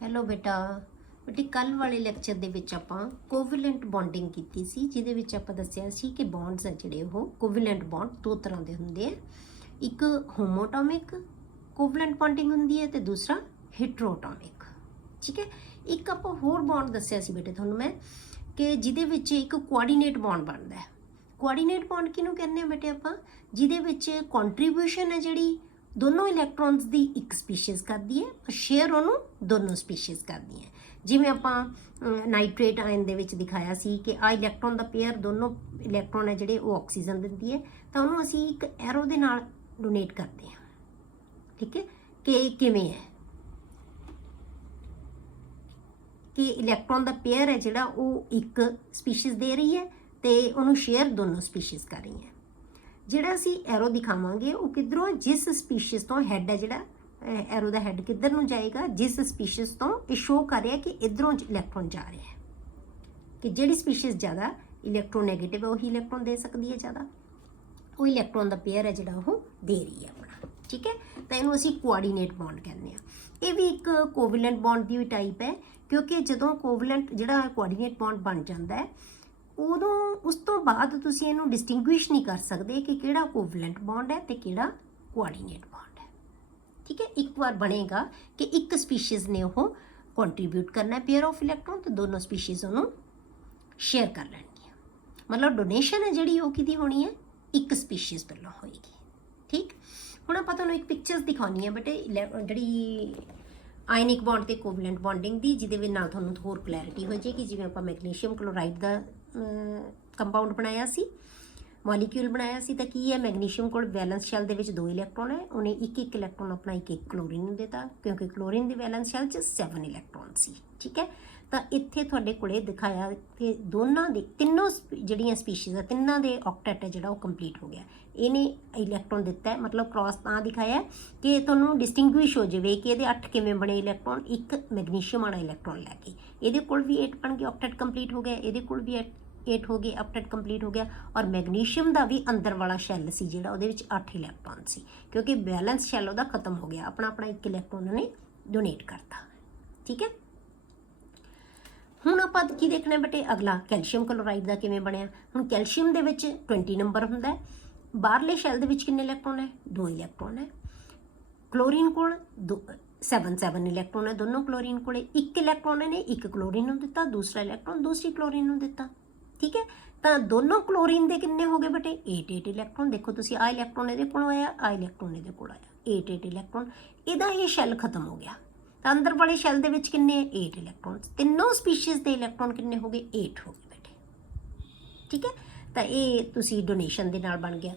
Hello ਬੇਟਾ। ਬੇਟੇ ਕੱਲ ਵਾਲੇ ਲੈਕਚਰ ਦੇ ਵਿੱਚ ਆਪਾਂ ਕੋਵੈਲੈਂਟ ਬੌਂਡਿੰਗ ਕੀਤੀ ਸੀ, ਜਿਹਦੇ ਵਿੱਚ ਆਪਾਂ ਦੱਸਿਆ ਸੀ ਕਿ ਬੌਂਡਸ ਆ ਜਿਹੜੇ ਉਹ ਕੋਵੈਲੈਂਟ ਬੌਂਡ ਦੋ ਤਰ੍ਹਾਂ ਦੇ ਹੁੰਦੇ ਆ। ਇੱਕ ਹੋਮੋਟੋਮਿਕ ਕੋਵੈਲੈਂਟ ਬੌਂਡਿੰਗ ਹੁੰਦੀ ਹੈ ਤੇ ਦੂਸਰਾ ਹੀਟਰੋਟੋਮਿਕ। ਠੀਕ ਹੈ। ਇੱਕ ਆਪਾਂ ਹੋਰ ਬੌਂਡ ਦੱਸਿਆ ਸੀ ਬੇਟੇ ਤੁਹਾਨੂੰ ਮੈਂ ਕਿ ਜਿਹਦੇ ਵਿੱਚ ਇੱਕ ਕੋਆਰਡੀਨੇਟ ਬੌਂਡ ਬਣਦਾ ਹੈ। ਕੋਆਰਡੀਨੇਟ ਬੌਂਡ ਕਿਹਨੂੰ ਕਹਿੰਦੇ ਆ ਬੇਟੇ ਆਪਾਂ? ਜਿਹਦੇ ਵਿੱਚ ਕੰਟਰੀਬਿਊਸ਼ਨ ਹੈ ਜਿਹੜੀ ਦੋਨੋਂ ਇਲੈਕਟ੍ਰॉन्स ਦੀ ਇੱਕ ਸਪੀਸ਼ੀਜ਼ ਕਰਦੀ ਹੈ ਪਰ ਸ਼ੇਅਰ ਉਹਨੂੰ ਦੋਨੋਂ ਸਪੀਸ਼ੀਜ਼ ਕਰਦੀਆਂ। ਜਿਵੇਂ ਆਪਾਂ ਨਾਈਟ੍ਰੇਟ ਆਇਨ ਦੇ ਵਿੱਚ ਦਿਖਾਇਆ ਸੀ ਕਿ ਆ ਇਲੈਕਟ੍ਰॉन ਦਾ ਪੇਅਰ ਦੋਨੋਂ ਇਲੈਕਟ੍ਰॉन ਹੈ ਜਿਹੜੇ ਉਹ ਆਕਸੀਜਨ ਦਿੰਦੀ ਹੈ, ਤਾਂ ਉਹਨੂੰ ਅਸੀਂ ਇੱਕ ਐਰੋ ਦੇ ਨਾਲ ਡੋਨੇਟ ਕਰਦੇ ਹਾਂ। ਠੀਕ ਹੈ ਕਿ ਕਿਵੇਂ ਹੈ ਕਿ ਇਲੈਕਟ੍ਰॉन ਦਾ ਪੇਅਰ ਹੈ ਜਿਹੜਾ ਉਹ ਇੱਕ ਸਪੀਸ਼ੀਜ਼ ਦੇ ਰਹੀ ਹੈ ਤੇ ਉਹਨੂੰ ਸ਼ੇਅਰ ਦੋਨੋਂ ਸਪੀਸ਼ੀਜ਼ ਕਰ ਰਹੀ ਹੈ। ਜਿਹੜਾ ਅਸੀਂ ਐਰੋ ਦਿਖਾਵਾਂਗੇ ਉਹ ਕਿੱਧਰੋਂ, ਜਿਸ ਸਪੀਸ਼ੀਜ਼ ਤੋਂ ਹੈੱਡ ਹੈ, ਜਿਹੜਾ ਐਰੋ ਦਾ ਹੈੱਡ ਕਿੱਧਰ ਨੂੰ ਜਾਏਗਾ, ਜਿਸ ਸਪੀਸ਼ੀਜ਼ ਤੋਂ ਇਹ ਸ਼ੋ ਕਰ ਰਿਹਾ ਕਿ ਇੱਧਰੋਂ ਇਲੈਕਟ੍ਰॉन ਜਾ ਰਿਹਾ ਹੈ, ਕਿ ਜਿਹੜੀ ਸਪੀਸ਼ੀਜ਼ ਜ਼ਿਆਦਾ ਇਲੈਕਟ੍ਰੋਨੈਗੇਟਿਵ ਹੈ ਉਹੀ ਇਲੈਕਟ੍ਰॉन ਦੇ ਸਕਦੀ ਹੈ ਜ਼ਿਆਦਾ, ਉਹ ਇਲੈਕਟ੍ਰॉन ਦਾ ਪੇਅਰ ਹੈ ਜਿਹੜਾ ਉਹ ਦੇ ਰਹੀ ਹੈ ਆਪਣਾ। ਠੀਕ ਹੈ, ਤਾਂ ਇਹਨੂੰ ਅਸੀਂ ਕੋਆਰਡੀਨੇਟ ਬੌਂਡ ਕਹਿੰਦੇ ਹਾਂ। ਇਹ ਵੀ ਇੱਕ ਕੋਵੈਲੈਂਟ ਬੌਂਡ ਦੀ ਟਾਈਪ ਹੈ, ਕਿਉਂਕਿ ਜਦੋਂ ਕੋਵੈਲੈਂਟ ਜਿਹੜਾ ਕੋਆਰਡੀਨੇਟ ਬੌਂਡ ਬਣ ਜਾਂਦਾ ਹੈ ਉਦੋਂ ਉਸ ਤੋਂ ਬਾਅਦ ਤੁਸੀਂ ਇਹਨੂੰ ਡਿਸਟਿੰਗੁਇਸ਼ ਨਹੀਂ ਕਰ ਸਕਦੇ ਕਿ ਕਿਹੜਾ ਕੋਵੈਲੈਂਟ ਬੌਂਡ ਹੈ ਤੇ ਕਿਹੜਾ ਕੋਆਰਡੀਨੇਟ ਬੌਂਡ ਹੈ। ਠੀਕ ਹੈ, ਇੱਕ ਵਾਰ ਬਣੇਗਾ ਕਿ ਇੱਕ ਸਪੀਸ਼ੀਜ਼ ਨੇ ਉਹ ਕੰਟਰੀਬਿਊਟ ਕਰਨਾ ਹੈ ਪੇਅਰ ਆਫ ਇਲੈਕਟ੍ਰॉन ਤੇ ਦੋਨੋਂ ਸਪੀਸ਼ੀਜ਼ ਉਹਨੂੰ ਸ਼ੇਅਰ ਕਰ ਲੈਣਗੀਆਂ। ਮਤਲਬ ਡੋਨੇਸ਼ਨ ਹੈ ਜਿਹੜੀ ਉਹ ਕਿਹਦੀ ਹੋਣੀ ਹੈ, ਇੱਕ ਸਪੀਸ਼ੀਜ਼ ਵੱਲੋਂ ਹੋਏਗੀ। ਠੀਕ, ਹੁਣ ਆਪਾਂ ਤੁਹਾਨੂੰ ਇੱਕ ਪਿਕਚਰਸ ਦਿਖਾਉਣੀ ਹੈ ਬੇਟੇ ਜਿਹੜੀ ਆਇਨਿਕ ਬੌਂਡ ਤੇ ਕੋਵੈਲੈਂਟ ਬੌਂਡਿੰਗ ਦੀ, ਜਿਹਦੇ ਵਿੱਚ ਨਾਲ ਤੁਹਾਨੂੰ ਹੋਰ ਕਲੈਰਿਟੀ ਹੋ ਜਾਏਗੀ। ਜਿਵੇਂ ਆਪਾਂ ਮੈਗਨੀਸ਼ੀਅਮ ਕਲੋਰਾਈਡ ਦਾ ਕੰਪਾਊਂਡ ਬਣਾਇਆ ਸੀ, ਮੋਲੀਕਿਊਲ ਬਣਾਇਆ ਸੀ, ਤਾਂ ਕੀ ਹੈ, ਮੈਗਨੀਸ਼ੀਅਮ ਕੋਲ ਵੈਲੈਂਸ ਸ਼ੈਲ ਦੇ ਵਿੱਚ 2 ਇਲੈਕਟ੍ਰॉन ਹੈ, ਉਹਨੇ ਇੱਕ ਇਲੈਕਟ੍ਰॉन ਆਪਣਾ ਇੱਕ ਕਲੋਰੀਨ ਨੂੰ ਦਿੱਤਾ, ਕਿਉਂਕਿ ਕਲੋਰੀਨ ਦੀ ਵੈਲੈਂਸ ਸ਼ੈਲ 'ਚ 7 ਇਲੈਕਟ੍ਰॉन ਸੀ। ਠੀਕ ਹੈ, ਤਾਂ ਇੱਥੇ ਤੁਹਾਡੇ ਕੋਲੇ ਦਿਖਾਇਆ ਕਿ ਦੋਨਾਂ ਦੇ ਤਿੰਨੋਂ ਜਿਹੜੀਆਂ ਸਪੀਸ਼ੀਜ਼ ਆ ਤਿੰਨਾਂ ਦੇ ਆਕਟੈਟ ਹੈ ਜਿਹੜਾ ਉਹ ਕੰਪਲੀਟ ਹੋ ਗਿਆ। ਇਹਨੇ ਇਲੈਕਟ੍ਰॉन ਦਿੱਤਾ ਹੈ, ਮਤਲਬ ਕ੍ਰਾਸ ਤਾਂ ਦਿਖਾਇਆ ਕਿ ਤੁਹਾਨੂੰ ਡਿਸਟਿੰਗੁਇਸ਼ ਹੋ ਜਾਵੇ ਕਿ ਇਹਦੇ 8 ਕਿਵੇਂ ਬਣੇ ਇਲੈਕਟ੍ਰॉन, ਇੱਕ ਮੈਗਨੀਸ਼ੀਅਮ ਵਾਲਾ ਇਲੈਕਟ੍ਰॉन ਲੈ ਕੇ। ਇਹਦੇ ਕੋਲ ਵੀ 8 ਬਣ ਗਏ, ਆਕਟੈਟ ਕੰਪਲੀਟ ਹੋ ਗਿਆ, ਇਹਦੇ ਕੋਲ ਵੀ 8 ਹੋ ਗਏ, ਆਕਟੈਟ ਕੰਪਲੀਟ ਹੋ ਗਿਆ। ਔਰ ਮੈਗਨੀਸ਼ੀਅਮ ਦਾ ਵੀ ਅੰਦਰ ਵਾਲਾ ਸ਼ੈੱਲ ਸੀ ਜਿਹੜਾ ਉਹਦੇ ਵਿੱਚ 8 ਇਲੈਕਟ੍ਰॉन ਸੀ, ਕਿਉਂਕਿ ਬੈਲੈਂਸ ਸ਼ੈੱਲ ਉਹਦਾ ਖਤਮ ਹੋ ਗਿਆ, ਆਪਣਾ ਆਪਣਾ ਇੱਕ ਇਲੈਕਟ੍ਰॉन ਉਹਨੇ ਡੋਨੇਟ ਕਰਤਾ। ਠੀਕ ਹੈ, ਹੁਣ ਆਪਾਂ ਕੀ ਦੇਖਣਾ ਬੇਟੇ ਅਗਲਾ, ਕੈਲਸ਼ੀਅਮ ਕਲੋਰਾਈਡ ਦਾ ਕਿਵੇਂ ਬਣਿਆ। ਹੁਣ ਕੈਲਸ਼ੀਅਮ ਦੇ ਵਿੱਚ 20 ਨੰਬਰ ਹੁੰਦਾ ਹੈ, ਬਾਹਰਲੇ ਸ਼ੈੱਲ ਦੇ ਵਿੱਚ ਕਿੰਨੇ ਇਲੈਕਟ੍ਰॉन ਹੈ, 2 ਇਲੈਕਟ੍ਰॉन ਹੈ। ਕਲੋਰੀਨ ਕੋਲ 7 ਇਲੈਕਟ੍ਰॉन ਹੈ, ਦੋਨੋਂ ਕਲੋਰੀਨ ਕੋਲੇ ਇੱਕ ਇਲੈਕਟ੍ਰॉन ਨੇ ਇੱਕ ਕਲੋਰੀਨ ਨੂੰ ਦਿੱਤਾ, ਦੂਸਰਾ ਇਲੈਕਟ੍ਰॉन ਦੂਸਰੀ ਕਲੋਰੀਨ ਨੂੰ ਦਿੱਤਾ। ਠੀਕ ਹੈ, ਤਾਂ ਦੋਨੋਂ ਕਲੋਰੀਨ ਦੇ ਕਿੰਨੇ ਹੋ ਗਏ ਬੇਟੇ, 8 ਇਲੈਕਟ੍ਰॉन। ਦੇਖੋ ਤੁਸੀਂ ਆ ਇਲੈਕਟ੍ਰॉन ਇਹਦੇ ਕੋਲ ਆਇਆ, ਆ ਇਲੈਕਟ੍ਰॉन ਇਹਦੇ ਕੋਲ ਆਇਆ, 8 ਇਲੈਕਟ੍ਰॉन। ਇਹਦਾ ਇਹ ਸ਼ੈੱਲ ਖਤਮ ਹੋ ਗਿਆ, ਤਾਂ ਅੰਦਰ ਵਾਲੇ ਸ਼ੈੱਲ ਦੇ ਵਿੱਚ ਕਿੰਨੇ, 8 ਇਲੈਕਟ੍ਰॉन। ਤਿੰਨੋਂ ਸਪੀਸ਼ੀਜ਼ ਦੇ ਇਲੈਕਟ੍ਰॉन ਕਿੰਨੇ ਹੋ ਗਏ, 8 ਹੋ ਗਏ ਬੇਟੇ। ਠੀਕ ਹੈ, ਤਾਂ ਇਹ ਤੁਸੀਂ ਡੋਨੇਸ਼ਨ ਦੇ ਨਾਲ ਬਣ ਗਿਆ।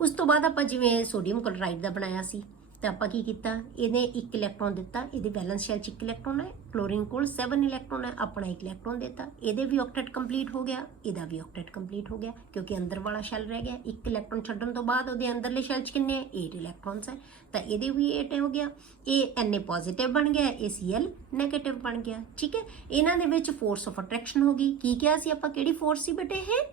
ਉਸ ਤੋਂ ਬਾਅਦ ਆਪਾਂ ਜਿਵੇਂ ਸੋਡੀਅਮ ਕਲੋਰਾਈਡ ਦਾ ਬਣਾਇਆ ਸੀ, ਤਾਂ ਆਪਾਂ ਕੀ ਕੀਤਾ, ਇਹਨੇ ਇੱਕ ਇਲੈਕਟ੍ਰॉन ਦਿੱਤਾ, ਇਹਦੇ ਬੈਲੈਂਸ ਸ਼ੈਲ 'ਚ ਇੱਕ ਇਲੈਕਟ੍ਰॉन ਹੈ, ਕਲੋਰੀਨ ਕੋਲ 7 ਇਲੈਕਟ੍ਰॉन ਹੈ, ਆਪਣਾ ਇੱਕ ਇਲੈਕਟ੍ਰॉन ਦਿੱਤਾ, ਇਹਦੇ ਵੀ ਆਕਟੈਟ ਕੰਪਲੀਟ ਹੋ ਗਿਆ, ਇਹਦਾ ਵੀ ਆਕਟੈਟ ਕੰਪਲੀਟ ਹੋ ਗਿਆ, ਕਿਉਂਕਿ ਅੰਦਰ ਵਾਲਾ ਸ਼ੈਲ ਰਹਿ ਗਿਆ। ਇੱਕ ਇਲੈਕਟ੍ਰॉन ਛੱਡਣ ਤੋਂ ਬਾਅਦ ਉਹਦੇ ਅੰਦਰਲੇ ਸ਼ੈਲ 'ਚ ਕਿੰਨੇ, 8 ਇਲੈਕਟ੍ਰॉन्स ਹੈ, ਤਾਂ ਇਹਦੇ ਵੀ 8 ਹੋ ਗਿਆ। ਇਹ Na ਪੋਜ਼ਿਟਿਵ ਬਣ ਗਿਆ, ਇਹ Cl ਨੈਗੇਟਿਵ ਬਣ ਗਿਆ। ਠੀਕ ਹੈ, ਇਹਨਾਂ ਦੇ ਵਿੱਚ ਫੋਰਸ ਆਫ ਅਟਰੈਕਸ਼ਨ ਹੋ ਗਈ। ਕੀ ਕਿਹਾ ਸੀ ਆਪਾਂ, ਕਿਹੜੀ ਫੋਰਸ ਸੀ ਬੇਟੇ ਇਹ,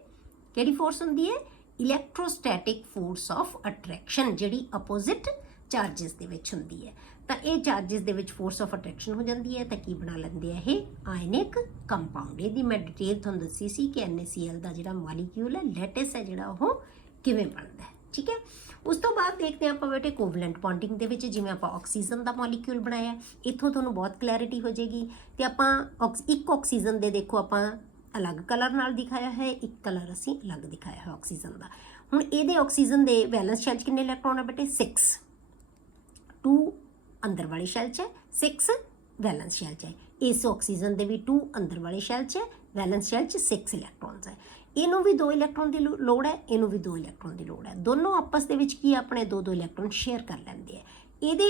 ਕਿਹੜੀ ਫੋਰਸ ਹੁੰਦੀ ਹੈ, ਇਲੈਕਟ੍ਰੋਸਟੈਟਿਕ ਫੋਰਸ ਆਫ ਅਟਰੈਕਸ਼ਨ, ਜਿਹੜੀ ਅਪੋਜ਼ਿਟ ਚਾਰजेस ਦੇ ਵਿੱਚ ਹੁੰਦੀ ਹੈ। ਤਾਂ ਇਹ ਚਾਰजेस ਦੇ ਵਿੱਚ ਫੋਰਸ ਆਫ ਅਟਰੈਕਸ਼ਨ ਹੋ ਜਾਂਦੀ ਹੈ, ਤਾਂ ਕੀ ਬਣਾ ਲੈਂਦੇ ਆ ਇਹ ਆਇਨਿਕ ਕੰਪਾਊਂਡ। ਇਹਦੀ ਮੈਂ ਡਿਟੇਲ ਤੁਹਾਨੂੰ ਦੱਸੀ ਸੀ ਕਿ NaCl ਦਾ ਜਿਹੜਾ ਮੋਲੀਕਿਊਲ ਹੈ, ਲੈਟਿਸ ਹੈ ਜਿਹੜਾ, ਉਹ ਕਿਵੇਂ ਬਣਦਾ ਹੈ। ਠੀਕ ਹੈ, ਉਸ ਤੋਂ ਬਾਅਦ ਦੇਖਦੇ ਹਾਂ ਆਪਾਂ ਬੇਟੇ ਕੋਵੈਲੈਂਟ ਬੌਂਡਿੰਗ ਦੇ ਵਿੱਚ, ਜਿਵੇਂ ਆਪਾਂ ਆਕਸੀਜਨ ਦਾ ਮੋਲੀਕਿਊਲ ਬਣਾਇਆ, ਇੱਥੋਂ ਤੁਹਾਨੂੰ ਬਹੁਤ ਕਲੈਰਿਟੀ ਹੋ ਜਾਏਗੀ। ਤੇ ਆਪਾਂ ਇੱਕ ਆਕਸੀਜਨ ਦੇ ਦੇਖੋ ਆਪਾਂ ਅਲੱਗ ਕਲਰ ਨਾਲ ਦਿਖਾਇਆ ਹੈ, ਇੱਕ ਕਲਰ ਅਸੀਂ ਅਲੱਗ ਦਿਖਾਇਆ ਹੈ ਆਕਸੀਜਨ ਦਾ। ਹੁਣ ਇਹਦੇ ਆਕਸੀਜਨ ਦੇ ਵੈਲੈਂਸ ਸ਼ੈਲ 'ਚ ਕਿੰਨੇ ਇਲੈਕਟ੍ਰॉन ਹੈ ਬੇਟੇ, 6, 2 ਅੰਦਰ ਵਾਲੇ ਸ਼ੈਲ 'ਚ ਹੈ, 6 ਵੈਲੈਂਸ ਸ਼ੈਲ 'ਚ ਹੈ। ਇਸ ਆਕਸੀਜਨ ਦੇ ਵੀ 2 ਅੰਦਰ ਵਾਲੇ ਸ਼ੈਲ 'ਚ ਹੈ, ਵੈਲੈਂਸ ਸ਼ੈਲ 'ਚ 6 ਇਲੈਕਟ੍ਰॉन्स ਹੈ। ਇਹਨੂੰ ਵੀ 2 ਇਲੈਕਟ੍ਰॉन ਦੀ ਲੋੜ ਹੈ, ਇਹਨੂੰ ਵੀ 2 ਇਲੈਕਟ੍ਰॉन ਦੀ ਲੋੜ ਹੈ। ਦੋਨੋਂ ਆਪਸ ਦੇ ਵਿੱਚ ਕੀ ਆਪਣੇ 2-2 ਇਲੈਕਟ੍ਰॉन ਸ਼ੇਅਰ ਕਰ ਲੈਂਦੇ ਆ। ਇਹਦੇ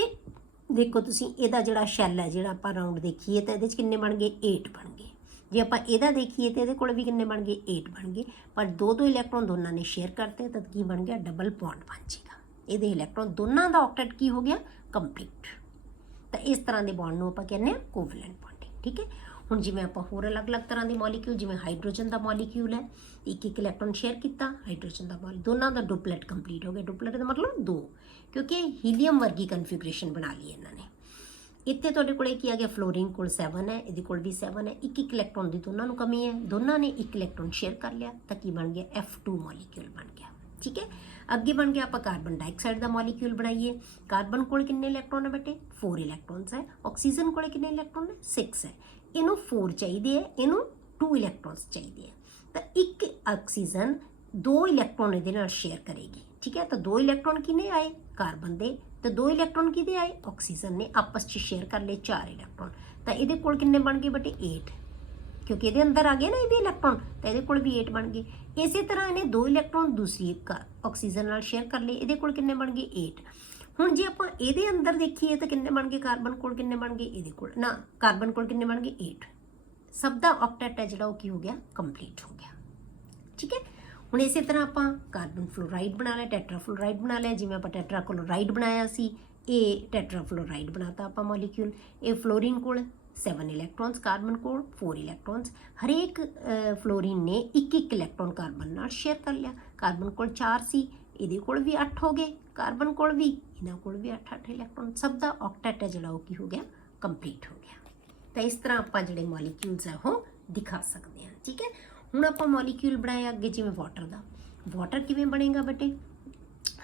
ਦੇਖੋ ਤੁਸੀਂ, ਇਹਦਾ ਜਿਹੜਾ ਸ਼ੈਲ ਹੈ, ਜਿਹੜਾ ਆਪਾਂ ਰਾਊਂਡ ਦੇਖੀਏ ਤਾਂ ਇਹਦੇ 'ਚ ਕਿੰਨੇ ਬਣ ਗਏ, 8 ਬਣ ਗਏ। ਜੇ ਆਪਾਂ ਇਹਦਾ ਦੇਖੀਏ ਤਾਂ ਇਹਦੇ ਕੋਲ ਵੀ ਕਿੰਨੇ ਬਣ ਗਏ, 8 ਬਣ ਗਏ, ਪਰ 2-2 ਇਲੈਕਟ੍ਰॉन ਦੋਨਾਂ ਨੇ ਸ਼ੇਅਰ ਕਰਤੇ, ਤਾਂ ਕੀ ਬਣ ਗਿਆ, ਡਬਲ ਬੌਂਡ ਬਣ ਜਾਏਗਾ। ਇਹਦੇ ਇਲੈਕਟ੍ਰॉन ਦੋਨਾਂ ਦਾ ਆਕਟੈਟ ਕੀ ਹੋ ਗਿਆ, ਕੰਪਲੀਟ। ਤਾਂ ਇਸ ਤਰ੍ਹਾਂ ਦੇ ਬੌਂਡ ਨੂੰ ਆਪਾਂ ਕਹਿੰਦੇ ਹਾਂ ਕੋਵੈਲੈਂਟ ਬੌਂਡਿੰਗ। ਠੀਕ ਹੈ, ਹੁਣ ਜਿਵੇਂ ਆਪਾਂ ਹੋਰ ਅਲੱਗ-ਅਲੱਗ ਤਰ੍ਹਾਂ ਦੇ ਮੋਲੀਕਿਊਲ, ਜਿਵੇਂ ਹਾਈਡਰੋਜਨ ਦਾ ਮੋਲੀਕਿਊਲ ਹੈ, ਇੱਕ ਇਲੈਕਟ੍ਰॉन ਸ਼ੇਅਰ ਕੀਤਾ, ਹਾਈਡਰੋਜਨ ਦਾ ਦੋਨਾਂ ਦਾ ਡੁਪਲੇਟ ਕੰਪਲੀਟ ਹੋ ਗਿਆ। ਡੁਪਲੇਟ ਦਾ ਮਤਲਬ 2, ਕਿਉਂਕਿ ਹੀਲੀਅਮ ਵਰਗੀ ਕਨਫਿਗਰੇਸ਼ਨ ਬਣਾ ਲਈ ਇਹਨਾਂ ਨੇ। ਇੱਥੇ ਤੁਹਾਡੇ ਕੋਲੇ ਕੀ ਆ ਗਿਆ, ਫਲੋਰੀਨ ਕੋਲ 7 ਹੈ, ਇਹਦੇ ਕੋਲ ਵੀ 7 ਹੈ, ਇੱਕ ਇਲੈਕਟ੍ਰੋਨ ਦੀ ਦੋਨਾਂ ਨੂੰ ਕਮੀ ਹੈ, ਦੋਨਾਂ ਨੇ ਇੱਕ ਇਲੈਕਟ੍ਰੋਨ ਸ਼ੇਅਰ ਕਰ ਲਿਆ ਤਾਂ ਕੀ ਬਣ ਗਿਆ, F2 ਮੋਲੀਕਿਊਲ ਬਣ ਗਿਆ। ਠੀਕ ਹੈ, ਅੱਗੇ ਬਣ ਗਿਆ ਆਪਾਂ ਕਾਰਬਨ ਡਾਈਆਕਸਾਈਡ ਦਾ ਮੋਲੀਕਿਊਲ ਬਣਾਈਏ। ਕਾਰਬਨ ਕੋਲ ਕਿੰਨੇ ਇਲੈਕਟ੍ਰੋਨ ਹੈ ਬੇਟੇ, 4 ਇਲੈਕਟ੍ਰੋਨਸ ਹੈ। ਆਕਸੀਜਨ ਕੋਲੇ ਕਿੰਨੇ ਇਲੈਕਟ੍ਰੋਨ ਹੈ, 6 ਹੈ। ਇਹਨੂੰ 4 ਚਾਹੀਦੇ ਹੈ, ਇਹਨੂੰ 2 ਇਲੈਕਟ੍ਰੋਨਸ ਚਾਹੀਦੇ ਹੈ, ਤਾਂ ਇੱਕ ਆਕਸੀਜਨ 2 ਇਲੈਕਟ੍ਰੋਨ ਇਹਦੇ ਨਾਲ ਸ਼ੇਅਰ ਕਰੇਗੀ। ਠੀਕ ਹੈ, ਤਾਂ 2 ਇਲੈਕਟ੍ਰੋਨ ਕਿੰਨੇ ਆਏ, ਕਾਰਬਨ ਦੇ, ਤੇ 2 ਇਲੈਕਟ੍ਰੋਨ ਕਿਹਦੇ ਆਏ, ਆਕਸੀਜਨ ਨੇ ਆਪਸ 'ਚ ਸ਼ੇਅਰ ਕਰ ਲਏ 4 ਇਲੈਕਟ੍ਰੋਨ। ਤਾਂ ਇਹਦੇ ਕੋਲ ਕਿੰਨੇ ਬਣ ਗਏ ਬੇਟੇ, 8, ਕਿਉਂਕਿ ਇਹਦੇ ਅੰਦਰ ਆ ਗਏ ਨਾ ਇਹਦੇ ਇਲੈਕਟ੍ਰੋਨ, ਤਾਂ ਇਹਦੇ ਕੋਲ ਵੀ 8 ਬਣ ਗਏ। ਇਸੇ ਤਰ੍ਹਾਂ ਇਹਨੇ 2 ਇਲੈਕਟ੍ਰੋਨ ਦੂਸਰੀ ਆਕਸੀਜਨ ਨਾਲ ਸ਼ੇਅਰ ਕਰ ਲਏ, ਇਹਦੇ ਕੋਲ ਕਿੰਨੇ ਬਣ ਗਏ, 8। ਹੁਣ ਜੇ ਆਪਾਂ ਇਹਦੇ ਅੰਦਰ ਦੇਖੀਏ ਤਾਂ ਕਿੰਨੇ ਬਣ ਗਏ, ਕਾਰਬਨ ਕੋਲ ਕਿੰਨੇ ਬਣ ਗਏ, ਇਹਦੇ ਕੋਲ ਨਾ, ਕਾਰਬਨ ਕੋਲ ਕਿੰਨੇ ਬਣ ਗਏ, 8। ਸਭ ਦਾ ਆਕਟੇਟ ਹੈ ਜਿਹੜਾ ਉਹ ਕੀ ਹੋ ਗਿਆ, ਕੰਪਲੀਟ ਹੋ ਗਿਆ। ਠੀਕ ਹੈ, ਹੁਣ ਇਸੇ ਤਰ੍ਹਾਂ ਆਪਾਂ ਕਾਰਬਨ ਫਲੋਰਾਈਡ ਬਣਾ ਲਿਆ, ਟੈਟਰਾਫਲੋਰਾਈਡ ਬਣਾ ਲਿਆ। ਜਿਵੇਂ ਆਪਾਂ ਟੈਟਰਾਕਲੋਰਾਈਡ ਬਣਾਇਆ ਸੀ, ਇਹ ਟੈਟਰਾਫਲੋਰਾਈਡ ਬਣਾਤਾ ਆਪਾਂ ਮੋਲੀਕਿਊਲ। ਇਹ ਫਲੋਰੀਨ ਕੋਲ 7 ਇਲੈਕਟ੍ਰੋਨਸ, ਕਾਰਬਨ ਕੋਲ 4 ਇਲੈਕਟ੍ਰੋਨਸ। ਹਰੇਕ ਫਲੋਰੀਨ ਨੇ ਇੱਕ ਇਲੈਕਟ੍ਰੋਨ ਕਾਰਬਨ ਨਾਲ ਸ਼ੇਅਰ ਕਰ ਲਿਆ। ਕਾਰਬਨ ਕੋਲ 4 ਸੀ, ਇਹਦੇ ਕੋਲ ਵੀ 8 ਹੋ ਗਏ, ਕਾਰਬਨ ਕੋਲ ਵੀ, ਇਹਨਾਂ ਕੋਲ ਵੀ 8 ਇਲੈਕਟ੍ਰੋਨ। ਸਭ ਦਾ ਆਕਟੇਟ ਹੈ ਜਿਹੜਾ ਉਹ ਕੀ ਹੋ ਗਿਆ, ਕੰਪਲੀਟ ਹੋ ਗਿਆ। ਤਾਂ ਇਸ ਤਰ੍ਹਾਂ ਆਪਾਂ ਜਿਹੜੇ ਮੋਲੀਕਿਊਲਸ ਹੈ ਉਹ ਦਿਖਾ ਸਕਦੇ ਹਾਂ। ਠੀਕ ਹੈ, ਹੁਣ ਆਪਾਂ ਮੋਲੀਕਿਊਲ ਬਣਾਇਆ ਅੱਗੇ ਜਿਵੇਂ ਵਾਟਰ ਦਾ। ਵਾਟਰ ਕਿਵੇਂ ਬਣੇਗਾ ਬੇਟੇ,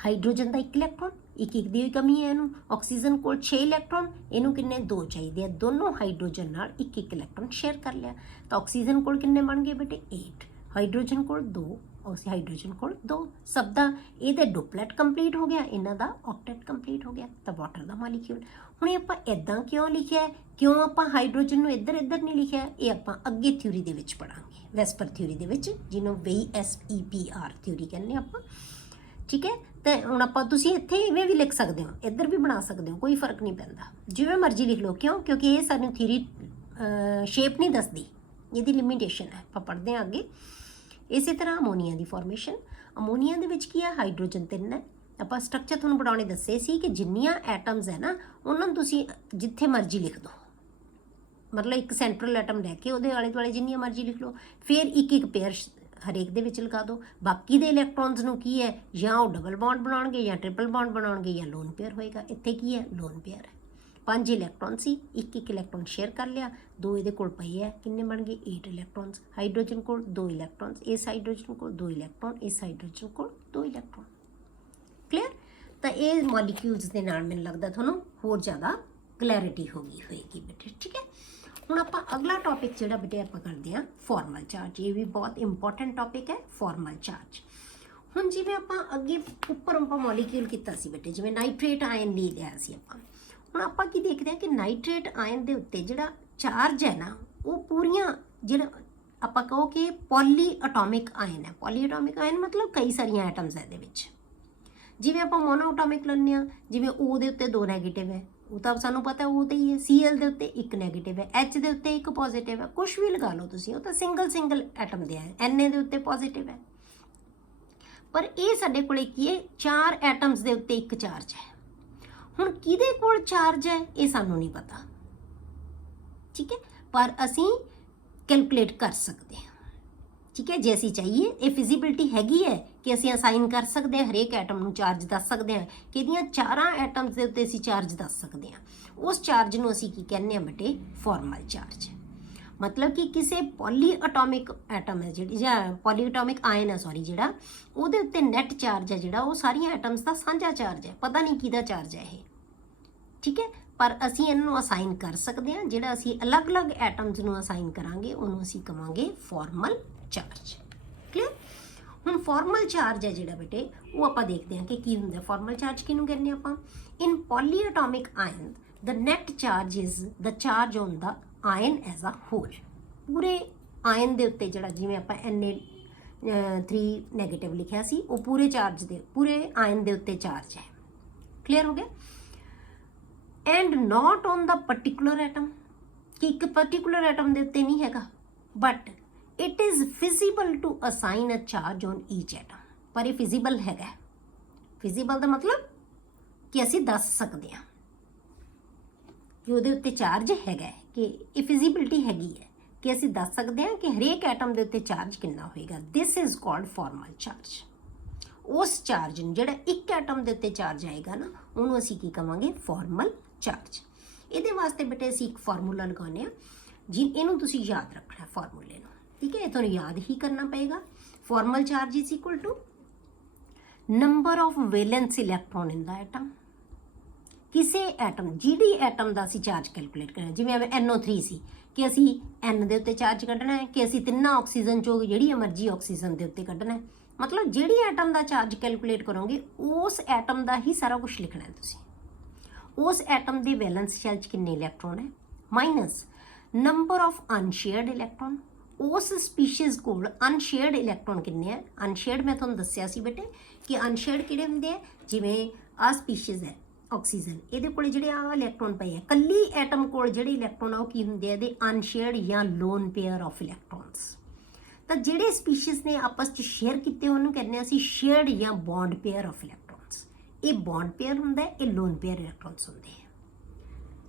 ਹਾਈਡਰੋਜਨ ਦਾ 1 ਇਲੈਕਟ੍ਰੋਨ, ਇੱਕ ਦੀ ਕਮੀ ਹੈ ਇਹਨੂੰ। ਆਕਸੀਜਨ ਕੋਲ 6 ਇਲੈਕਟ੍ਰੋਨ, ਇਹਨੂੰ ਕਿੰਨੇ, 2 ਚਾਹੀਦੇ ਆ। ਦੋਨੋਂ ਹਾਈਡਰੋਜਨ ਨਾਲ ਇੱਕ ਇਲੈਕਟ੍ਰੋਨ ਸ਼ੇਅਰ ਕਰ ਲਿਆ, ਤਾਂ ਆਕਸੀਜਨ ਕੋਲ ਕਿੰਨੇ ਬਣ ਗਏ ਬੇਟੇ, 8। ਹਾਈਡਰੋਜਨ ਕੋਲ 2, ਹਾਈਡਰੋਜਨ ਕੋਲ 2। ਸਭ ਦਾ ਇਹਦੇ ਡੁਪਲੇਟ ਕੰਪਲੀਟ ਹੋ ਗਿਆ, ਇਹਨਾਂ ਦਾ ਆਕਟੇਟ ਕੰਪਲੀਟ ਹੋ ਗਿਆ। ਤਾਂ ਵਾਟਰ ਦਾ ਮੋਲੀਕਿਊਲ। ਹੁਣ ਇਹ ਆਪਾਂ ਇਦਾਂ ਕਿਉਂ ਲਿਖਿਆ, ਕਿਉਂ ਆਪਾਂ ਹਾਈਡਰੋਜਨ ਨੂੰ ਇੱਧਰ ਨਹੀਂ ਲਿਖਿਆ, ਇਹ ਆਪਾਂ ਅੱਗੇ ਥਿਊਰੀ ਦੇ ਵਿੱਚ ਪੜਾਂਗੇ, ਵੈਸਪਰ ਥਿਊਰੀ ਦੇ ਵਿੱਚ, ਜਿਹਨੂੰ VSEPR ਥਿਊਰੀ ਕਹਿੰਦੇ ਆਪਾਂ। ਠੀਕ ਹੈ, ਤੇ ਹੁਣ ਆਪਾਂ, ਤੁਸੀਂ ਇੱਥੇ ਇਵੇਂ ਵੀ ਲਿਖ ਸਕਦੇ ਹੋ, ਇੱਧਰ ਵੀ ਬਣਾ ਸਕਦੇ ਹੋ, ਕੋਈ ਫਰਕ ਨਹੀਂ ਪੈਂਦਾ, ਜਿਵੇਂ ਮਰਜ਼ੀ ਲਿਖ ਲਓ। ਕਿਉਂ, ਕਿਉਂਕਿ ਇਹ ਸਾਨੂੰ ਥਿਊਰੀ ਸ਼ੇਪ ਨਹੀਂ ਦੱਸਦੀ, ਇਹਦੀ ਲਿਮਿਟੇਸ਼ਨ ਹੈ। ਆਪਾਂ ਪੜ੍ਹਦੇ ਹਾਂ ਅੱਗੇ। ਇਸੇ ਤਰ੍ਹਾਂ ਅਮੋਨੀਆ ਦੀ ਫਾਰਮੇਸ਼ਨ। ਅਮੋਨੀਆ ਦੇ ਵਿੱਚ ਕੀ ਹੈ, ਹਾਈਡਰੋਜਨ 3 ਹੈ। ਆਪਾਂ ਸਟਰਕਚਰ ਤੁਹਾਨੂੰ ਬਣਾਉਣੇ ਦੱਸੇ ਸੀ ਕਿ ਜਿੰਨੀਆਂ ਐਟਮਸ ਹੈ ਨਾ, ਉਹਨਾਂ ਨੂੰ ਤੁਸੀਂ ਜਿੱਥੇ ਮਰਜ਼ੀ ਲਿਖ ਦਿਓ, ਮਤਲਬ ਇੱਕ ਸੈਂਟਰਲ ਐਟਮ ਲੈ ਕੇ ਉਹਦੇ ਆਲੇ ਦੁਆਲੇ ਜਿੰਨੀਆਂ ਮਰਜ਼ੀ ਲਿਖ ਲਓ, ਫਿਰ ਇੱਕ ਪੇਅਰ ਹਰੇਕ ਦੇ ਵਿੱਚ ਲਗਾ ਦਿਓ। ਬਾਕੀ ਦੇ ਇਲੈਕਟ੍ਰੋਨਸ ਨੂੰ ਕੀ ਹੈ, ਜਾਂ ਉਹ ਡਬਲ ਬੌਂਡ ਬਣਾਉਣਗੇ, ਜਾਂ ਟ੍ਰਿਪਲ ਬੌਂਡ ਬਣਾਉਣਗੇ, ਜਾਂ ਲੋਨ ਪੇਅਰ ਹੋਏਗਾ। ਇੱਥੇ ਕੀ ਹੈ, ਲੋਨ ਪੇਅਰ ਹੈ। 5 ਇਲੈਕਟ੍ਰੋਨ ਸੀ, ਇੱਕ ਇਲੈਕਟ੍ਰੋਨ ਸ਼ੇਅਰ ਕਰ ਲਿਆ, 2 ਇਹਦੇ ਕੋਲ ਪਏ ਹੈ, ਕਿੰਨੇ ਬਣ ਗਏ, 8 ਇਲੈਕਟ੍ਰੋਨਸ। ਹਾਈਡਰੋਜਨ ਕੋਲ 2 ਇਲੈਕਟ੍ਰੋਨਸ, ਇਸ ਹਾਈਡਰੋਜਨ ਕੋਲ 2 ਇਲੈਕਟ੍ਰੋਨ, ਇਸ ਹਾਈਡਰੋਜਨ ਕੋਲ 2 ਇਲੈਕਟ੍ਰੋਨ। ਕਲੀਅਰ। ਤਾਂ ਇਹ ਮੋਲੀਕਿਊਲਸ ਦੇ ਨਾਲ ਮੈਨੂੰ ਲੱਗਦਾ ਤੁਹਾਨੂੰ ਹੋਰ ਜ਼ਿਆਦਾ ਕਲੈਰਿਟੀ ਹੋ ਗਈ ਹੋਏਗੀ ਬੇਟੇ। ਠੀਕ ਹੈ, ਹੁਣ ਆਪਾਂ ਅਗਲਾ ਟੌਪਿਕ ਜਿਹੜਾ ਬੇਟੇ ਆਪਾਂ ਕਰਦੇ ਹਾਂ, ਫਾਰਮਲ ਚਾਰਜ। ਇਹ ਵੀ ਬਹੁਤ ਇੰਪੋਰਟੈਂਟ ਟੌਪਿਕ ਹੈ, ਫਾਰਮਲ ਚਾਰਜ। ਹੁਣ ਜਿਵੇਂ ਆਪਾਂ ਅੱਗੇ ਉੱਪਰ ਆਪਾਂ ਮੋਲੀਕਿਊਲ ਕੀਤਾ ਸੀ ਬੇਟੇ, ਜਿਵੇਂ ਨਾਈਟ੍ਰੇਟ ਆਇਨ ਲਈ ਲਿਆ ਸੀ ਆਪਾਂ। ਹੁਣ ਆਪਾਂ ਕੀ ਦੇਖਦੇ ਹਾਂ ਕਿ ਨਾਈਟ੍ਰੇਟ ਆਇਨ ਦੇ ਉੱਤੇ ਜਿਹੜਾ ਚਾਰਜ ਹੈ ਨਾ, ਉਹ ਪੂਰੀਆਂ, ਜਿਹੜਾ ਆਪਾਂ ਕਹੋ ਕਿ ਪੋਲੀ ਐਟੋਮਿਕ ਆਇਨ ਹੈ। ਪੋਲੀ ਐਟੋਮਿਕ ਆਇਨ ਮਤਲਬ ਕਈ ਸਾਰੀਆਂ ਐਟਮਸ ਹੈ ਇਹਦੇ ਵਿੱਚ। ਜਿਵੇਂ ਆਪਾਂ ਮੋਨੋ ਐਟੋਮਿਕ ਲੈਂਦੇ ਹਾਂ, ਜਿਵੇਂ O ਦੇ ਉੱਤੇ 2 ਨੈਗੇਟਿਵ ਹੈ, ਉਹ ਤਾਂ ਸਾਨੂੰ ਪਤਾ ਉਹ ਤੇ ਹੀ ਹੈ। Cl ਦੇ ਉੱਤੇ 1 ਨੈਗੇਟਿਵ ਹੈ, H ਦੇ ਉੱਤੇ 1 ਪੋਜ਼ਿਟਿਵ ਹੈ, ਕੁਛ ਵੀ ਲਗਾ ਲਓ ਤੁਸੀਂ, ਉਹ ਤਾਂ ਸਿੰਗਲ ਐਟਮ ਦੇ ਹੈ। Na ਦੇ ਉੱਤੇ ਪੋਜ਼ਿਟਿਵ ਹੈ, ਪਰ ਇਹ ਸਾਡੇ ਕੋਲੇ ਕੀ ਹੈ, 4 ਐਟਮਸ ਦੇ ਉੱਤੇ 1 ਚਾਰਜ ਹੈ। ਹੁਣ ਕਿਹਦੇ ਕੋਲ ਚਾਰਜ ਹੈ ਇਹ ਸਾਨੂੰ ਨਹੀਂ ਪਤਾ। ਠੀਕ ਹੈ, ਪਰ ਅਸੀਂ ਕੈਲਕੂਲੇਟ ਕਰ ਸਕਦੇ ਹਾਂ। ਠੀਕ ਹੈ, ਜੇ ਅਸੀਂ ਚਾਹੀਏ, ਇਹ ਫਿਜ਼ੀਬਿਲਿਟੀ ਹੈਗੀ ਹੈ ਕਿ ਅਸੀਂ ਅਸਾਈਨ ਕਰ ਸਕਦੇ ਹਾਂ, ਹਰੇਕ ਐਟਮ ਨੂੰ ਚਾਰਜ ਦੱਸ ਸਕਦੇ ਹਾਂ ਕਿ ਇਹਦੀਆਂ 4 ਐਟਮਸ ਦੇ ਉੱਤੇ ਅਸੀਂ ਚਾਰਜ ਦੱਸ ਸਕਦੇ ਹਾਂ। ਉਸ ਚਾਰਜ ਨੂੰ ਅਸੀਂ ਕੀ ਕਹਿੰਦੇ ਹਾਂ ਬੇਟੇ, ਫਾਰਮਲ ਚਾਰਜ। ਮਤਲਬ ਕਿ ਕਿਸੇ ਪੋਲੀ ਐਟੋਮਿਕ ਐਟਮ ਹੈ ਜਿਹੜੀ, ਜਾਂ ਪੋਲੀ ਐਟੋਮਿਕ ਆਇਨ ਹੈ ਸੌਰੀ, ਜਿਹੜਾ ਉਹਦੇ ਉੱਤੇ ਨੈਟ ਚਾਰਜ ਹੈ ਜਿਹੜਾ, ਉਹ ਸਾਰੀਆਂ ਐਟਮਸ ਦਾ ਸਾਂਝਾ ਚਾਰਜ ਹੈ, ਪਤਾ ਨਹੀਂ ਕਿਹਦਾ ਚਾਰਜ ਹੈ ਇਹ। ਠੀਕ ਹੈ, ਪਰ ਅਸੀਂ ਇਹਨਾਂ ਨੂੰ ਅਸਾਈਨ ਕਰ ਸਕਦੇ ਹਾਂ। ਜਿਹੜਾ ਅਸੀਂ ਅਲੱਗ-ਅਲੱਗ ਐਟਮਸ ਨੂੰ ਅਸਾਈਨ ਕਰਾਂਗੇ ਉਹਨੂੰ ਅਸੀਂ ਕਵਾਂਗੇ ਫਾਰਮਲ ਚਾਰਜ। ਕਲੀਅਰ। ਹੁਣ ਫਾਰਮਲ ਚਾਰਜ ਹੈ ਜਿਹੜਾ ਬੇਟੇ, ਉਹ ਆਪਾਂ ਦੇਖਦੇ ਹਾਂ ਕਿ ਕੀ ਹੁੰਦਾ। ਫਾਰਮਲ ਚਾਰਜ ਕਿਹਨੂੰ ਕਹਿੰਦੇ ਆਪਾਂ, in poly atomic ion the net charge is the charge on the ion as a whole. ਪੂਰੇ ਆਇਨ ਦੇ ਉੱਤੇ ਜਿਹੜਾ, ਜਿਵੇਂ ਆਪਾਂ Na3 ਨੈਗੇਟਿਵ ਲਿਖਿਆ ਸੀ, ਉਹ ਪੂਰੇ ਚਾਰਜ ਦੇ, ਪੂਰੇ ਆਇਨ ਦੇ ਉੱਤੇ ਚਾਰਜ ਹੈ। ਕਲੀਅਰ ਹੋ ਗਿਆ। And not on the particular atom, ਕਿ ਇੱਕ ਪਰਟੀਕੂਲਰ ਐਟਮ ਦੇ ਉੱਤੇ ਨਹੀਂ ਹੈਗਾ, but it is feasible to assign a charge on each atom. ਪਰ ਇਹ ਫਿਜ਼ੀਬਲ ਹੈਗਾ। ਫਿਜ਼ੀਬਲ ਦਾ ਮਤਲਬ ਕਿ ਅਸੀਂ ਦੱਸ ਸਕਦੇ ਹਾਂ ਕਿ ਉਹਦੇ ਉੱਤੇ ਚਾਰਜ ਹੈਗਾ, ਕਿ ਇਹ ਫਿਜ਼ੀਬਿਲਿਟੀ ਹੈਗੀ ਹੈ ਕਿ ਅਸੀਂ ਦੱਸ ਸਕਦੇ ਹਾਂ ਕਿ ਹਰੇਕ ਐਟਮ ਦੇ ਉੱਤੇ ਚਾਰਜ ਕਿੰਨਾ ਹੋਏਗਾ। This is called formal charge. ਉਸ ਚਾਰਜ ਨੂੰ, ਜਿਹੜਾ ਇੱਕ ਐਟਮ ਦੇ ਉੱਤੇ ਚਾਰਜ ਆਏਗਾ ਨਾ, ਉਹਨੂੰ ਅਸੀਂ ਕੀ ਕਵਾਂਗੇ, ਫਾਰਮਲ ਚਾਰਜ। ਇਹਦੇ ਵਾਸਤੇ ਬੇਟੇ ਅਸੀਂ ਇੱਕ ਫਾਰਮੂਲਾ ਲਗਾਉਂਦੇ ਹਾਂ ਇਹਨੂੰ ਤੁਸੀਂ ਯਾਦ ਰੱਖਣਾ ਫਾਰਮੂਲੇ ਨੂੰ, ਠੀਕ ਹੈ। ਇਹ ਤੁਹਾਨੂੰ ਯਾਦ ਹੀ ਕਰਨਾ ਪਏਗਾ। Formal charge is equal to number of valence electron in the atom. ਕਿਸੇ ਐਟਮ ਜਿਹੜੀ ਐਟਮ ਦਾ ਅਸੀਂ ਚਾਰਜ ਕੈਲਕੂਲੇਟ ਕਰਨਾ, ਜਿਵੇਂ NO3 ਸੀ ਕਿ ਅਸੀਂ N ਦੇ ਉੱਤੇ ਚਾਰਜ ਕੱਢਣਾ ਹੈ, ਕਿ ਅਸੀਂ ਤਿੰਨਾਂ ਆਕਸੀਜਨ ਚੋਂ ਜਿਹੜੀ ਮਰਜ਼ੀ ਆਕਸੀਜਨ ਦੇ ਉੱਤੇ ਕੱਢਣਾ ਹੈ। ਮਤਲਬ ਜਿਹੜੀ ਐਟਮ ਦਾ ਚਾਰਜ ਕੈਲਕੂਲੇਟ ਕਰੋਗੇ ਉਸ ਐਟਮ ਦਾ ਹੀ ਸਾਰਾ ਕੁਝ ਲਿਖਣਾ ਹੈ ਤੁਸੀਂ। ਉਸ ਐਟਮ ਦੇ ਵੈਲੈਂਸ ਸ਼ੈਲ 'ਚ ਕਿੰਨੇ ਇਲੈਕਟ੍ਰੋਨ ਹੈ, ਮਾਈਨਸ ਨੰਬਰ ਆਫ ਅਨਸ਼ੇਅਰਡ ਇਲੈਕਟ੍ਰੋਨ। ਉਸ ਸਪੀਸ਼ੀਜ਼ ਕੋਲ ਅਨਸ਼ੇਅਰਡ ਇਲੈਕਟ੍ਰੋਨ ਕਿੰਨੇ ਹੈ। ਅਨਸ਼ੇਅਰਡ ਮੈਂ ਤੁਹਾਨੂੰ ਦੱਸਿਆ ਸੀ ਬੇਟੇ ਕਿ ਅਨਸ਼ੇਅਰਡ ਕਿਹੜੇ ਹੁੰਦੇ ਆ, ਜਿਵੇਂ ਆਹ ਸਪੀਸ਼ੀਜ਼ ਹੈ ਆਕਸੀਜਨ, ਇਹਦੇ ਕੋਲ ਜਿਹੜੇ ਆ ਇਲੈਕਟ੍ਰੋਨ ਪਏ ਆ, ਕੱਲੀ ਐਟਮ ਕੋਲ ਜਿਹੜੇ ਇਲੈਕਟ੍ਰੋਨ ਆ ਉਹ ਕੀ ਹੁੰਦੇ ਆ, ਇਹਦੇ ਅਨਸ਼ੇਅਰਡ ਜਾਂ ਲੋਨ ਪੇਅਰ ਆਫ ਇਲੈਕਟ੍ਰੋਨਸ। ਤਾਂ ਜਿਹੜੇ ਸਪੀਸ਼ੀਜ਼ ਨੇ ਆਪਸ 'ਚ ਸ਼ੇਅਰ ਕੀਤੇ ਉਹਨੂੰ ਕਹਿੰਦੇ ਆ ਅਸੀਂ ਸ਼ੇਅਰਡ ਜਾਂ ਬੌਂਡ ਪੇਅਰ ਆਫ ਇਲੈਕਟ੍ਰੋਨਸ। ਇਹ ਬੌਂਡ ਪੇਅਰ ਹੁੰਦਾ, ਇਹ ਲੋਨ ਪੇਅਰ ਇਲੈਕਟ੍ਰੋਨਸ ਹੁੰਦੇ ਆ,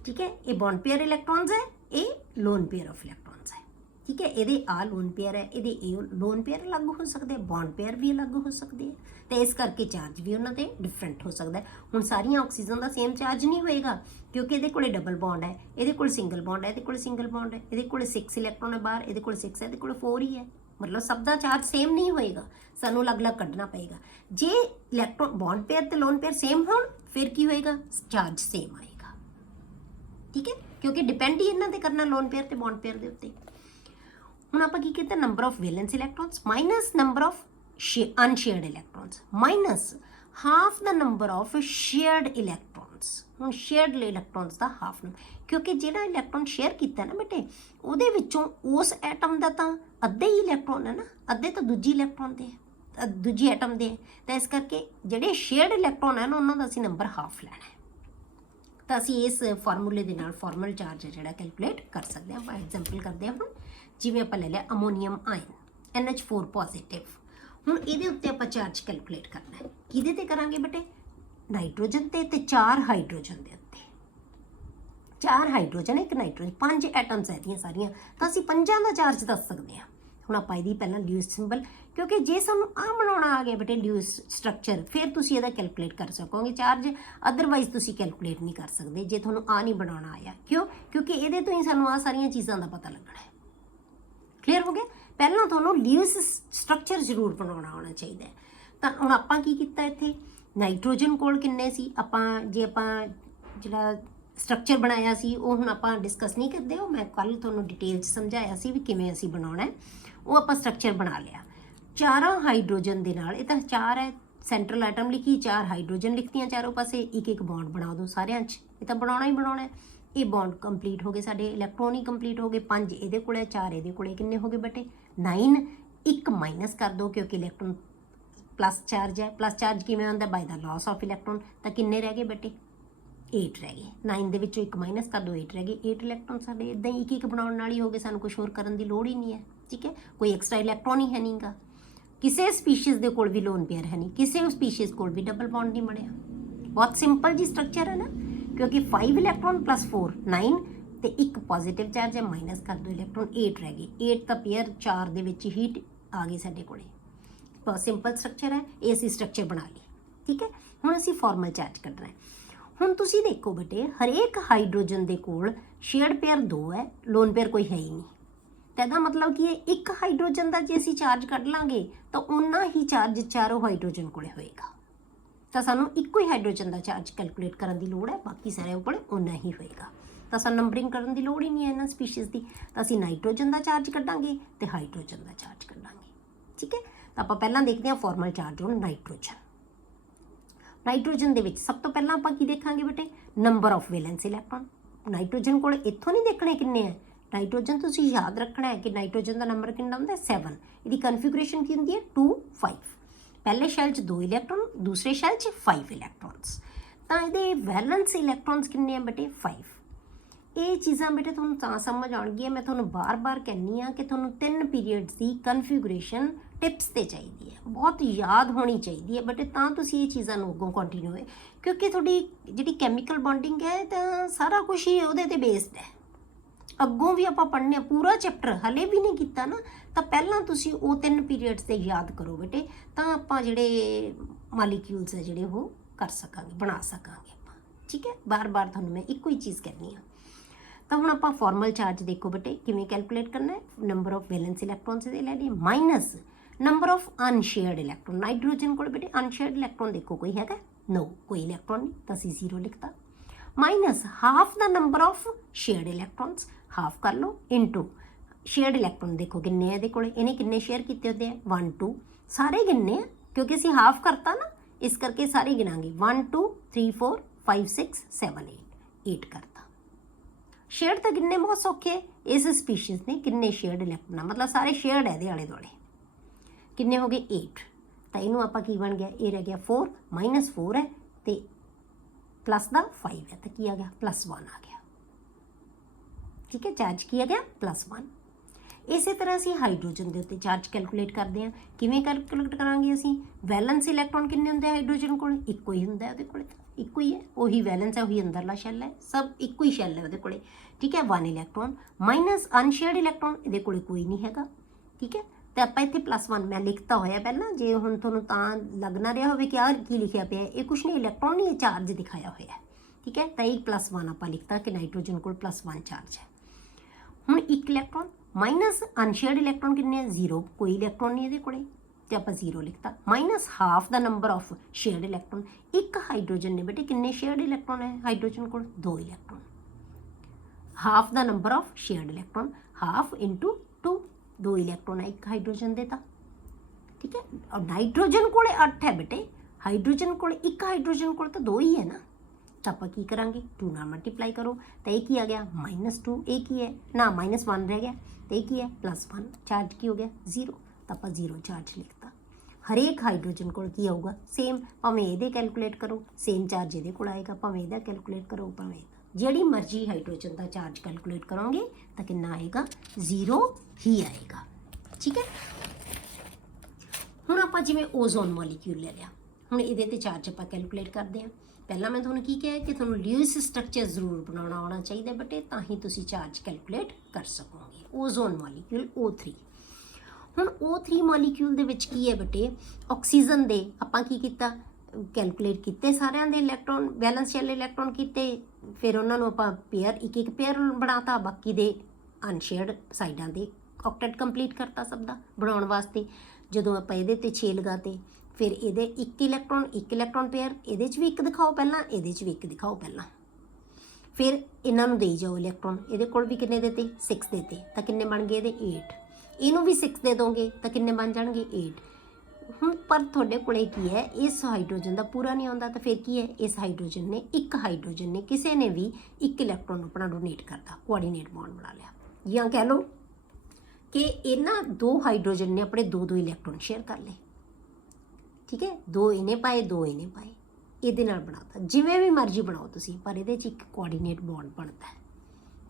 ਠੀਕ ਹੈ। ਇਹ ਬੌਂਡ ਪੇਅਰ ਇਲੈਕਟ੍ਰੋਨਸ ਹੈ, ਇਹ ਲੋਨ ਪੇਅਰ ਆਫ ਇਲੈਕਟ੍ਰੋਨਸ ਹੈ, ਠੀਕ ਹੈ। ਇਹਦੇ ਆ ਲੋਨ ਪੇਅਰ ਹੈ, ਇਹਦੇ ਇਹ ਲੋਨ ਪੇਅਰ ਅਲੱਗ ਹੋ ਸਕਦੇ, ਬੌਂਡ ਪੇਅਰ ਵੀ ਅਲੱਗ ਹੋ ਸਕਦੇ ਆ, ਤੇ ਇਸ ਕਰਕੇ ਚਾਰਜ ਵੀ ਉਹਨਾਂ ਦੇ ਡਿਫਰੈਂਟ ਹੋ ਸਕਦਾ ਹੈ। ਹੁਣ ਸਾਰੀਆਂ ਆਕਸੀਜਨ ਦਾ ਸੇਮ ਚਾਰਜ ਨਹੀਂ ਹੋਏਗਾ ਕਿਉਂਕਿ ਇਹਦੇ ਕੋਲੇ ਡਬਲ ਬੌਂਡ ਹੈ, ਇਹਦੇ ਕੋਲ ਸਿੰਗਲ ਬੌਂਡ ਹੈ, ਇਹਦੇ ਕੋਲ ਸਿੰਗਲ ਬੌਂਡ ਹੈ, ਇਹਦੇ ਕੋਲ 6 ਇਲੈਕਟ੍ਰੋਨ ਹੈ ਬਾਹਰ, ਇਹਦੇ ਕੋਲ 6 ਹੈ, ਇਹਦੇ ਕੋਲ 4 ਹੀ ਹੈ। ਮਤਲਬ ਸਭ ਦਾ ਚਾਰਜ ਸੇਮ ਨਹੀਂ ਹੋਏਗਾ, ਸਾਨੂੰ ਅਲੱਗ-ਅਲੱਗ ਕੱਢਣਾ ਪਏਗਾ। ਜੇ ਇਲੈਕਟ੍ਰੋਨ ਬੌਂਡ ਪੇਅਰ ਤੇ ਲੋਨ ਪੇਅਰ ਸੇਮ ਹੋਣ ਫਿਰ ਕੀ ਹੋਏਗਾ, ਚਾਰਜ ਸੇਮ ਆਏਗਾ, ਠੀਕ ਹੈ, ਕਿਉਂਕਿ ਡਿਪੈਂਡ ਹੀ ਇਹਨਾਂ ਤੇ ਕਰਨਾ ਲੋਨ ਪੇਅਰ ਤੇ ਬੌਂਡ ਪੇਅਰ ਦੇ ਉੱਤੇ। ਹੁਣ ਆਪਾਂ ਕੀ ਕੀਤਾ, number of valence electrons minus number of unshared electrons minus half the number of shared electrons. ਹੁਣ ਸ਼ੇਅਰਡ ਇਲੈਕਟ੍ਰੋਨਸ ਦਾ ਹਾਫ ਨੂੰ, ਕਿਉਂਕਿ ਜਿਹੜਾ ਇਲੈਕਟ੍ਰੋਨ ਸ਼ੇਅਰ ਕੀਤਾ ਨਾ ਬੇਟੇ ਉਹਦੇ ਵਿੱਚੋਂ ਉਸ ਐਟਮ ਦਾ ਤਾਂ ਅੱਧੇ ਹੀ ਇਲੈਕਟ੍ਰੋਨ ਹੈ ਨਾ, ਅੱਧੇ ਤਾਂ ਦੂਜੀ ਇਲੈਕਟ੍ਰੋਨ ਦੇ ਦੂਜੀ ਐਟਮ ਦੇ, ਤਾਂ ਇਸ ਕਰਕੇ ਜਿਹੜੇ ਸ਼ੇਅਰਡ ਇਲੈਕਟ੍ਰੋਨ ਹੈ ਨਾ ਉਹਨਾਂ ਦਾ ਅਸੀਂ ਨੰਬਰ ਹਾਫ ਲੈਣਾ ਹੈ। ਤਾਂ ਅਸੀਂ ਇਸ ਫਾਰਮੂਲੇ ਦੇ ਨਾਲ ਫਾਰਮਲ ਚਾਰਜ ਜਿਹੜਾ ਕੈਲਕੂਲੇਟ ਕਰ ਸਕਦੇ ਹਾਂ। ਆਪਾਂ ਐਗਜ਼ਾਮਪਲ ਕਰਦੇ ਹਾਂ ਹੁਣ, ਜਿਵੇਂ ਆਪਾਂ ਲੈ ਲਿਆ ਅਮੋਨੀਅਮ ਆਇਨ NH4 ਪੋਜ਼ਿਟਿਵ। ਹੁਣ ਇਹਦੇ ਉੱਤੇ ਆਪਾਂ ਚਾਰਜ ਕੈਲਕੂਲੇਟ ਕਰਨਾ ਹੈ, ਕਿਹਦੇ ਤੇ ਕਰਾਂਗੇ ਬੇਟੇ, ਨਾਈਟ੍ਰੋਜਨ ਤੇ 4 ਹਾਈਡਰੋਜਨ ਦੇ ਉੱਤੇ। 4 ਹਾਈਡਰੋਜਨ, 1 ਨਾਈਟ੍ਰੋਜਨ, 5 ਐਟਮਸ ਇਹਦੀਆਂ ਸਾਰੀਆਂ, ਤਾਂ ਅਸੀਂ 5 ਦਾ ਚਾਰਜ ਦੱਸ ਸਕਦੇ ਹਾਂ। ਹੁਣ ਆਪਾਂ ਇਹਦੀ ਪਹਿਲਾਂ ਲਿਊਸ ਸਿੰਬਲ, ਕਿਉਂਕਿ ਜੇ ਸਾਨੂੰ ਆਹ ਬਣਾਉਣਾ ਆ ਗਿਆ ਬੇਟੇ ਲਿਊਸ ਸਟਰਕਚਰ, ਫਿਰ ਤੁਸੀਂ ਇਹਦਾ ਕੈਲਕੂਲੇਟ ਕਰ ਸਕੋਗੇ ਚਾਰਜ, ਅਦਰਵਾਈਜ਼ ਤੁਸੀਂ ਕੈਲਕੂਲੇਟ ਨਹੀਂ ਕਰ ਸਕਦੇ ਜੇ ਤੁਹਾਨੂੰ ਆਹ ਨਹੀਂ ਬਣਾਉਣਾ ਆਇਆ। ਕਿਉਂ, ਕਿਉਂਕਿ ਇਹਦੇ ਤੋਂ ਹੀ ਸਾਨੂੰ ਆਹ ਸਾਰੀਆਂ ਚੀਜ਼ਾਂ ਦਾ ਪਤਾ ਲੱਗਣਾ ਹੈ। ਕਲੀਅਰ ਹੋ ਗਿਆ। ਪਹਿਲਾਂ ਤੁਹਾਨੂੰ ਲਿਊਸ ਸਟਰਕਚਰ ਜ਼ਰੂਰ ਬਣਾਉਣਾ ਆਉਣਾ ਚਾਹੀਦਾ ਹੈ। ਤਾਂ ਹੁਣ ਆਪਾਂ ਕੀ ਕੀਤਾ, ਇੱਥੇ ਨਾਈਟ੍ਰੋਜਨ ਕੋਲ ਕਿੰਨੇ ਸੀ, ਆਪਾਂ ਜਿਹੜਾ ਸਟਰਕਚਰ ਬਣਾਇਆ ਸੀ ਉਹ ਹੁਣ ਆਪਾਂ ਡਿਸਕਸ ਨਹੀਂ ਕਰਦੇ, ਉਹ ਮੈਂ ਕੱਲ੍ਹ ਤੁਹਾਨੂੰ ਡਿਟੇਲ 'ਚ ਸਮਝਾਇਆ ਸੀ ਵੀ ਕਿਵੇਂ ਅਸੀਂ ਬਣਾਉਣਾ ਹੈ। ਉਹ ਆਪਾਂ ਸਟਰਕਚਰ ਬਣਾ ਲਿਆ 4 ਹਾਈਡਰੋਜਨ ਦੇ ਨਾਲ। ਇਹ ਤਾਂ 4 ਹੈ, ਸੈਂਟਰਲ ਆਈਟਮ ਲਿਖੀ, 4 ਹਾਈਡਰੋਜਨ ਲਿਖਤੀਆਂ ਚਾਰੋਂ ਪਾਸੇ, ਇੱਕ ਬੌਂਡ ਬਣਾ ਦਿਓ ਸਾਰਿਆਂ 'ਚ, ਇਹ ਤਾਂ ਬਣਾਉਣਾ ਹੀ ਬਣਾਉਣਾ ਹੈ। ਇਹ ਬੌਂਡ ਕੰਪਲੀਟ ਹੋ ਗਏ, ਸਾਡੇ ਇਲੈਕਟ੍ਰੋਨ ਹੀ ਕੰਪਲੀਟ ਹੋ ਗਏ। 5 ਇਹਦੇ ਕੋਲ ਹੈ, 4 ਇਹਦੇ ਕੋਲ, ਕਿੰਨੇ ਹੋ ਗਏ ਬੇਟੇ 9। ਇੱਕ ਮਾਈਨਸ ਕਰ ਦਿਓ ਕਿਉਂਕਿ ਇਲੈਕਟ੍ਰੋਨ ਪਲੱਸ ਚਾਰਜ ਹੈ। ਪਲੱਸ ਚਾਰਜ ਕਿਵੇਂ ਹੁੰਦਾ, ਬਾਈ ਦਾ ਲਾਸ ਆਫ ਇਲੈਕਟ੍ਰੋਨ। ਤਾਂ ਕਿੰਨੇ ਰਹਿ ਗਏ ਬੇਟੇ 8 ਰਹਿ ਗਏ। 9 ਦੇ ਵਿੱਚੋਂ ਇੱਕ ਮਾਈਨਸ ਕਰ ਦਿਓ, 8 ਰਹਿ ਗਏ। 8 ਇਲੈਕਟ੍ਰੋਨ ਸਾਡੇ ਇੱਦਾਂ ਹੀ ਇੱਕ ਬਣਾਉਣ ਨਾਲ ਹੀ ਹੋ ਗਏ, ਸਾਨੂੰ ਕੁਛ ਹੋਰ ਕਰਨ ਦੀ ਲੋੜ ਹੀ ਨਹੀਂ ਹੈ, ਠੀਕ ਹੈ। ਕੋਈ ਐਕਸਟਰਾ ਇਲੈਕਟ੍ਰੋਨ ਹੀ ਹੈ ਨਹੀਂਗਾ। ਕਿਸੇ ਸਪੀਸ਼ੀਜ਼ ਦੇ ਕੋਲ ਵੀ ਲੋਨ ਪੇਅਰ ਹੈ ਨਹੀਂ, ਕਿਸੇ ਸਪੀਸ਼ੀਜ਼ ਕੋਲ ਵੀ ਡਬਲ ਬੌਂਡ ਨਹੀਂ ਬਣਿਆ। ਬਹੁਤ ਸਿੰਪਲ ਜੀ ਸਟਰਕਚਰ ਹੈ ਨਾ, ਕਿਉਂਕਿ 5 ਇਲੈਕਟ੍ਰੋਨ ਪਲੱਸ 4 9 ਤੇ ਇੱਕ ਪੋਜ਼ਿਟਿਵ ਚਾਰਜ ਹੈ, ਮਾਈਨਸ ਕਰ ਦਿਓ ਇਲੈਕਟ੍ਰੋਨ, 8 ਰਹਿ ਗਏ। 8 ਤਾਂ ਪੇਅਰ 4 ਦੇ ਵਿੱਚ ਹੀ ਆ ਗਏ ਸਾਡੇ ਕੋਲੇ। ਬਹੁਤ ਸਿੰਪਲ ਸਟਰਕਚਰ ਹੈ, ਇਹ ਅਸੀਂ ਸਟਰਕਚਰ ਬਣਾ ਲਈ, ਠੀਕ ਹੈ। ਹੁਣ ਅਸੀਂ ਫਾਰਮਲ ਚਾਰਜ ਕੱਢਣਾ ਹੈ। ਹੁਣ ਤੁਸੀਂ ਦੇਖੋ ਬੇਟੇ ਹਰੇਕ ਹਾਈਡਰੋਜਨ ਦੇ ਕੋਲ ਸ਼ੇਅਰਡ ਪੇਅਰ 2 ਹੈ, ਲੋਨ ਪੇਅਰ ਕੋਈ ਹੈ ਹੀ ਨਹੀਂ। ਤਾਂ ਇਹਦਾ ਮਤਲਬ ਕਿ ਇੱਕ ਹਾਈਡਰੋਜਨ ਦਾ ਜੇ ਅਸੀਂ ਚਾਰਜ ਕੱਢ ਲਾਂਗੇ ਤਾਂ ਉਨਾ ਹੀ ਚਾਰਜ ਚਾਰੋਂ ਹਾਈਡਰੋਜਨ ਕੋਲੇ ਹੋਏਗਾ। ਤਾਂ ਸਾਨੂੰ ਇੱਕੋ ਹੀ ਹਾਈਡਰੋਜਨ ਦਾ ਚਾਰਜ ਕੈਲਕੂਲੇਟ ਕਰਨ ਦੀ ਲੋੜ ਹੈ, ਬਾਕੀ ਸਾਰਿਆਂ ਕੋਲ ਉਨਾ ਹੀ ਹੋਏਗਾ। ਤਾਂ ਸਾਨੂੰ ਨੰਬਰਿੰਗ ਕਰਨ ਦੀ ਲੋੜ ਹੀ ਨਹੀਂ ਹੈ ਇਹਨਾਂ ਸਪੀਸ਼ੀਜ਼ ਦੀ। ਤਾਂ ਅਸੀਂ ਨਾਈਟ੍ਰੋਜਨ ਦਾ ਚਾਰਜ ਕੱਢਾਂਗੇ ਤੇ ਹਾਈਡਰੋਜਨ ਦਾ ਚਾਰਜ ਕੱਢਾਂਗੇ, ਠੀਕ ਹੈ। ਤਾਂ ਆਪਾਂ ਪਹਿਲਾਂ ਦੇਖਦੇ ਹਾਂ ਫਾਰਮਲ ਚਾਰਜ ਹੁਣ ਨਾਈਟ੍ਰੋਜਨ। ਨਾਈਟ੍ਰੋਜਨ ਦੇ ਵਿੱਚ ਸਭ ਤੋਂ ਪਹਿਲਾਂ ਆਪਾਂ ਕੀ ਦੇਖਾਂਗੇ ਬੇਟੇ, number of valence electron. Nitrogen ਕੋਲ ਇੱਥੋਂ ਨਹੀਂ ਦੇਖਣੇ ਕਿੰਨੇ ਹੈ, ਨਾਈਟ੍ਰੋਜਨ ਤੁਸੀਂ ਯਾਦ ਰੱਖਣਾ ਹੈ ਕਿ ਨਾਈਟ੍ਰੋਜਨ ਦਾ ਨੰਬਰ ਕਿੰਨਾ ਹੁੰਦਾ 7। ਇਹਦੀ ਕਨਫਿਗਰੇਸ਼ਨ ਕੀ ਹੁੰਦੀ ਹੈ 2 5। ਪਹਿਲੇ ਸ਼ੈਲ 'ਚ 2 ਇਲੈਕਟ੍ਰੋਨ, ਦੂਸਰੇ ਸ਼ੈਲ 'ਚ 5 ਇਲੈਕਟ੍ਰੋਨਸ। ਤਾਂ ਇਹਦੇ ਵੈਲੈਂਸ ਇਲੈਕਟ੍ਰੋਨਸ ਕਿੰਨੇ ਆ ਬੇਟੇ 5। ਇਹ ਚੀਜ਼ਾਂ ਬੇਟੇ ਤੁਹਾਨੂੰ ਤਾਂ ਸਮਝ ਆਉਣਗੀਆਂ, ਮੈਂ ਤੁਹਾਨੂੰ ਬਾਰ-ਬਾਰ ਕਹਿੰਦੀ ਹਾਂ ਕਿ ਤੁਹਾਨੂੰ 3 ਪੀਰੀਅਡਸ ਦੀ ਕਨਫਿਗਰੇਸ਼ਨ ਟਿਪਸ ਤੇ ਚਾਹੀਦੀ ਹੈ, ਬਹੁਤ ਯਾਦ ਹੋਣੀ ਚਾਹੀਦੀ ਹੈ ਬੇਟੇ, ਤਾਂ ਤੁਸੀਂ ਇਹ ਚੀਜ਼ਾਂ ਨੂੰ ਅੱਗੋਂ ਕੰਟੀਨਿਊ ਹੋਏ। ਕਿਉਂਕਿ ਤੁਹਾਡੀ ਜਿਹੜੀ ਕੈਮੀਕਲ ਬੌਂਡਿੰਗ ਹੈ ਤਾਂ ਸਾਰਾ ਕੁਝ ਹੀ ਉਹਦੇ ਤੇ ਬੇਸਡ ਹੈ। ਅੱਗੋਂ ਵੀ ਆਪਾਂ ਪੜ੍ਹਨੇ ਪੂਰਾ ਚੈਪਟਰ ਹਲੇ ਵੀ ਨਹੀਂ ਕੀਤਾ ਨਾ, ਤਾਂ ਪਹਿਲਾਂ ਤੁਸੀਂ ਉਹ 3 ਪੀਰੀਅਡਸ ਤੇ ਯਾਦ ਕਰੋ ਬੇਟੇ, ਤਾਂ ਆਪਾਂ ਜਿਹੜੇ ਮਾਲੀਕਿਊਲਸ ਹੈ ਜਿਹੜੇ ਉਹ ਕਰ ਸਕਾਂਗੇ, ਬਣਾ ਸਕਾਂਗੇ ਆਪਾਂ, ठीक है, बार बार थानू मैं इक्को ही चीज़ कहनी है। तो हुण आपां फॉर्मल चार्ज देखो बेटे किवें कैलकुलेट करना है, नंबर ऑफ वैलेंस इलैक्ट्रॉन्स ले लिए minus number of unshared electron. Nitrogen को बेटे अनशेयर्ड इलैक्ट्रॉन देखो कोई हैगा, नो कोई इलैक्ट्रॉन नहीं, तो असीं 0 लिखता, minus half the number of shared electrons, half कर लो, इनटू शेयर्ड इलैक्ट्रॉन देखो किन्ने इहदे कोले, इहने किन्ने शेयर कीते होंदे आ 1 2, सारे गिनने क्योंकि असीं हाफ करता ना, इस करके सारे गिनांगे 1 2 3 4 5 6 7 8 करता। शेयर्ड तो गिनने बहुत सौखे, इस स्पीशीज़ ने किन्ने शेयर्ड इलैक्ट्रॉन, मतलब सारे शेयर्ड है आले दुआले, किन्ने हो गए 8, तो इनू आपां की बन गया, ये रह गया 4 माइनस 4 है तो प्लस का 5 है, तो की आ गया +1 आ गया। ठीक है, चार्ज किया गया +1। इस तरह असी हाइड्रोजन के उत्ते चार्ज कैलकुलेट करते हैं, किवें कैलकुलेट करांगे असी, वैलेंस इलैक्ट्रॉन किन्ने हुंदे हाइड्रोजन कोल, इक्को ही हुंदा उहदे कोल, इक्को ही है, उही वैलेंस है, उही अंदरला शैल है, सब इक्को ही शैल है उहदे कोले। ठीक है, 1 इलैक्ट्रॉन माइनस अनशेयर्ड इलैक्ट्रॉन इहदे कोले कोई नहीं हैगा। ठीक है, तो आपां इत्थे +1 मैं लिखता होया पहला, जे हुण तुहानूं तां लग ना रहा होवे कि आ की लिखिया पिया, ये कुछ नहीं इलैक्ट्रॉन नहीं, चार्ज दिखाया होया है। ठीक है, तो एक +1 आपां लिखता कि नाइट्रोजन कोल +1 चार्ज है। हुण 1 इलैक्ट्रॉन माइनस अनशेयर्ड इलैक्ट्रॉन किन्ने 0, कोई इलैक्ट्रॉन नहीं इहदे कोले, तो आपां 0 लिखता, minus half the number of shared electron. एक हाइड्रोजन ने बेटे किन्ने शेयर्ड इलैक्ट्रॉन है हाइड्रोजन कोल, 2 electron, half the number of shared electron, half into 2, 2 electron है एक हाइड्रोजन देता। ठीक है, और नाइट्रोजन कोले 8 है बेटे, हाइड्रोजन कोले एक हाइड्रोजन कोले तो 2 ही है ना, तो आप की करांगे 2 नाल मल्टीप्लाई करो, तो एक ही आ गया -2, एक ही है ना, -1 रह गया, तो एक ही है +1, चार्ज की हो गया 0, तो आप 0 चार्ज लिखता। हरेक हाइड्रोजन कोल की आऊगा सेम, भावें इहदे कैलकुलेट करो सेम चार्ज इहदे कोल आएगा, भावें इहदा कैलकुलेट करो, भावें जिहड़ी मर्जी हाइड्रोजन का चार्ज कैलकुलेट करोगे तो कितना आएगा, 0 ही आएगा। ठीक है, हुण आपां जिवें ओजोन मॉलीक्यूल ले लिया, हुण इहदे ते चार्ज आपां कैलकुलेट करते हैं। पहला मैं तुहानूं की कहा कि तुहानूं ल्यूइस स्ट्रक्चर जरूर बनाना आना चाहिए बटे, तां ही तुसीं चार्ज कैलकुलेट कर सकोगे। ओजोन मॉलीक्यूल O3, हुण O3 मॉलीक्यूल दे विच की है बटे, ऑक्सीजन दे आपां की कीता, कैलकुलेट किए सारिਆਂ ਦੇ इलैक्ट्रॉन, वैलेंस शैल इलैक्ट्रॉन किए, फिर उन्होंने आप पेयर एक पेयर बनाता, बाकी दे अनशेयर्ड साइडां दे ऑक्टेट कंप्लीट करता सब दा बनाउण वास्ते। जदों आप इहदे ते 6 लगाते, फिर इहदे एक इलैक्ट्रॉन पेयर, इहदे च भी एक दिखाओ पहला, इहदे च भी एक दिखाओ पहला, फिर इन्हां नूं देई जाओ इलैक्ट्रॉन, इहदे कोल भी किन्ने देते 6 देते, तो किन्ने बन गए इहदे 8, इहनूं भी 6 दे दोगे तो किन्ने बन जाणगे 8। हुण पर तुहाडे कोले की है, इस हाइड्रोजन का पूरा नहीं आउंदा, तो फिर की है, इस हाइड्रोजन ने एक हाइड्रोजन ने किसी ने भी एक इलैक्ट्रॉन अपना डोनेट करता, कोआर्डीनेट बॉन्ड बना लिया, या कह लो कि इन्हां 2 हाइड्रोजन ने अपने 2 इलैक्ट्रॉन शेयर कर ले। ठीक है, 2 इन्हें पाए 2 इन्हें पाए, ये नाल बनाता, जिवें भी मर्जी बनाओ तुसीं, पर इहदे च एक कोआर्डीनेट बॉन्ड बनता है।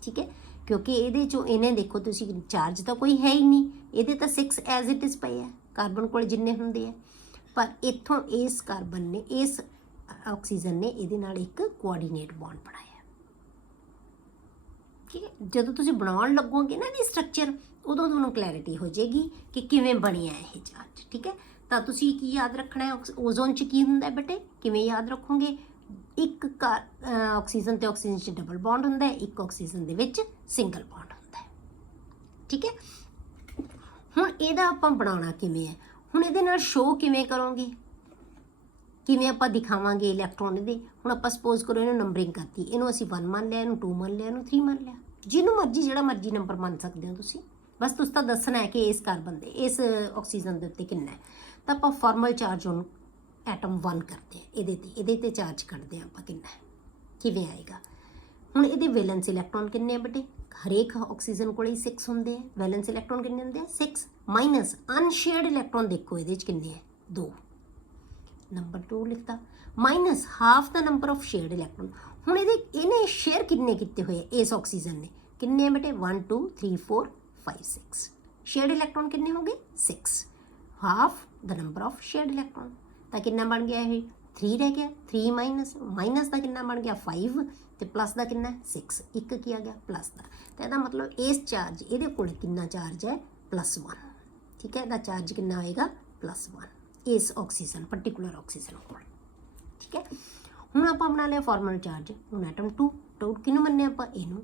ठीक है, क्योंकि इहदे चों इन्हें देखो तुसीं चार्ज तो कोई है ही नहीं, इहदे तो 6 एज इट इज़ पए है, कार्बन कोल जिन्ने हुंदे है, पर इत्थों इस कार्बन ने, इस ऑक्सीजन ने इहदे नाल एक कोआर्डीनेट बॉन्ड बनाया। ठीक है, जदों तुसीं बनाउण लगोगे ना इहदी स्ट्रक्चर, उदों तुहानूं क्लैरिटी हो जाएगी कि किवें बनिया यह चार्ज। ठीक है, तो तुसीं की याद रखना है, ओजोन च की हुंदा है बेटे, किवें याद रखोगे, एक ऑक्सीजन ते ऑक्सीजन च डबल बॉन्ड हुंदा है, एक ऑक्सीजन दे विच सिंगल बॉन्ड हुंदा है। ठीक है, हुण इहदा आपां बनाउणा किवें है, हुण इहदे नाल शो किवें करोगे, किवें आपां दिखावांगे इलैक्ट्रॉन इहदे। हुण आपां सपोज करो इहनूं नंबरिंग करती, इहनूं असीं 1 मान लिया, इहनूं 2 मान लिया, इहनूं 3 मान लिया, जिहनूं मर्जी जिहड़ा मर्जी नंबर मान सकदे हो तुसीं, बस तुसीं तां दसना है कि इस कार्बन दे, इस ऑक्सीजन दे उत्ते किन्ना है। तो आपां फॉर्मल चार्ज ऑन एटम 1 करते हैं, इहदे ते चार्ज कढ़दे आपां किन्ना है, किवें आएगा। हुण इहदे वैलेंस इलैक्ट्रॉन किन्ने आ बेटे, हरेक ऑक्सीजन कोल 6 होंदे हैं, वैलेंस इलैक्ट्रॉन किन्ने होंदे हैं 6, माइनस अनशेयर्ड इलैक्ट्रॉन देखो इहदे च किन्ने है 2, नंबर 2 लिखता, minus half the number of shared electron. हुण इहने शेयर किन्ने कीते होए इस ऑक्सीजन ने, किन्ने बेटे 1 2 3 4 5 6, शेयर्ड इलैक्ट्रॉन किन्ने हो गए 6, half the number of shared electron, तो कितना बन गया ये 3 रह गया, 3 माइनस का कितना बन गया 5, तो प्लस का कितना 6, एक किया गया प्लस का, तो यदा मतलब इस चार्ज ये कितना चार्ज है +1। ठीक है, यदा चार्ज कितना आएगा +1 इस ऑक्सीजन पर्टिकुलर ऑक्सीजन को। ठीक है, ਹੁਣ ਆਪਾਂ ਬਣਾ ਲਿਆ ਫਾਰਮਲ ਚਾਰਜ। ਹੁਣ ਐਟਮ 2 ਕਿਹਨੂੰ ਮੰਨਿਆ ਆਪਾਂ? ਇਹਨੂੰ।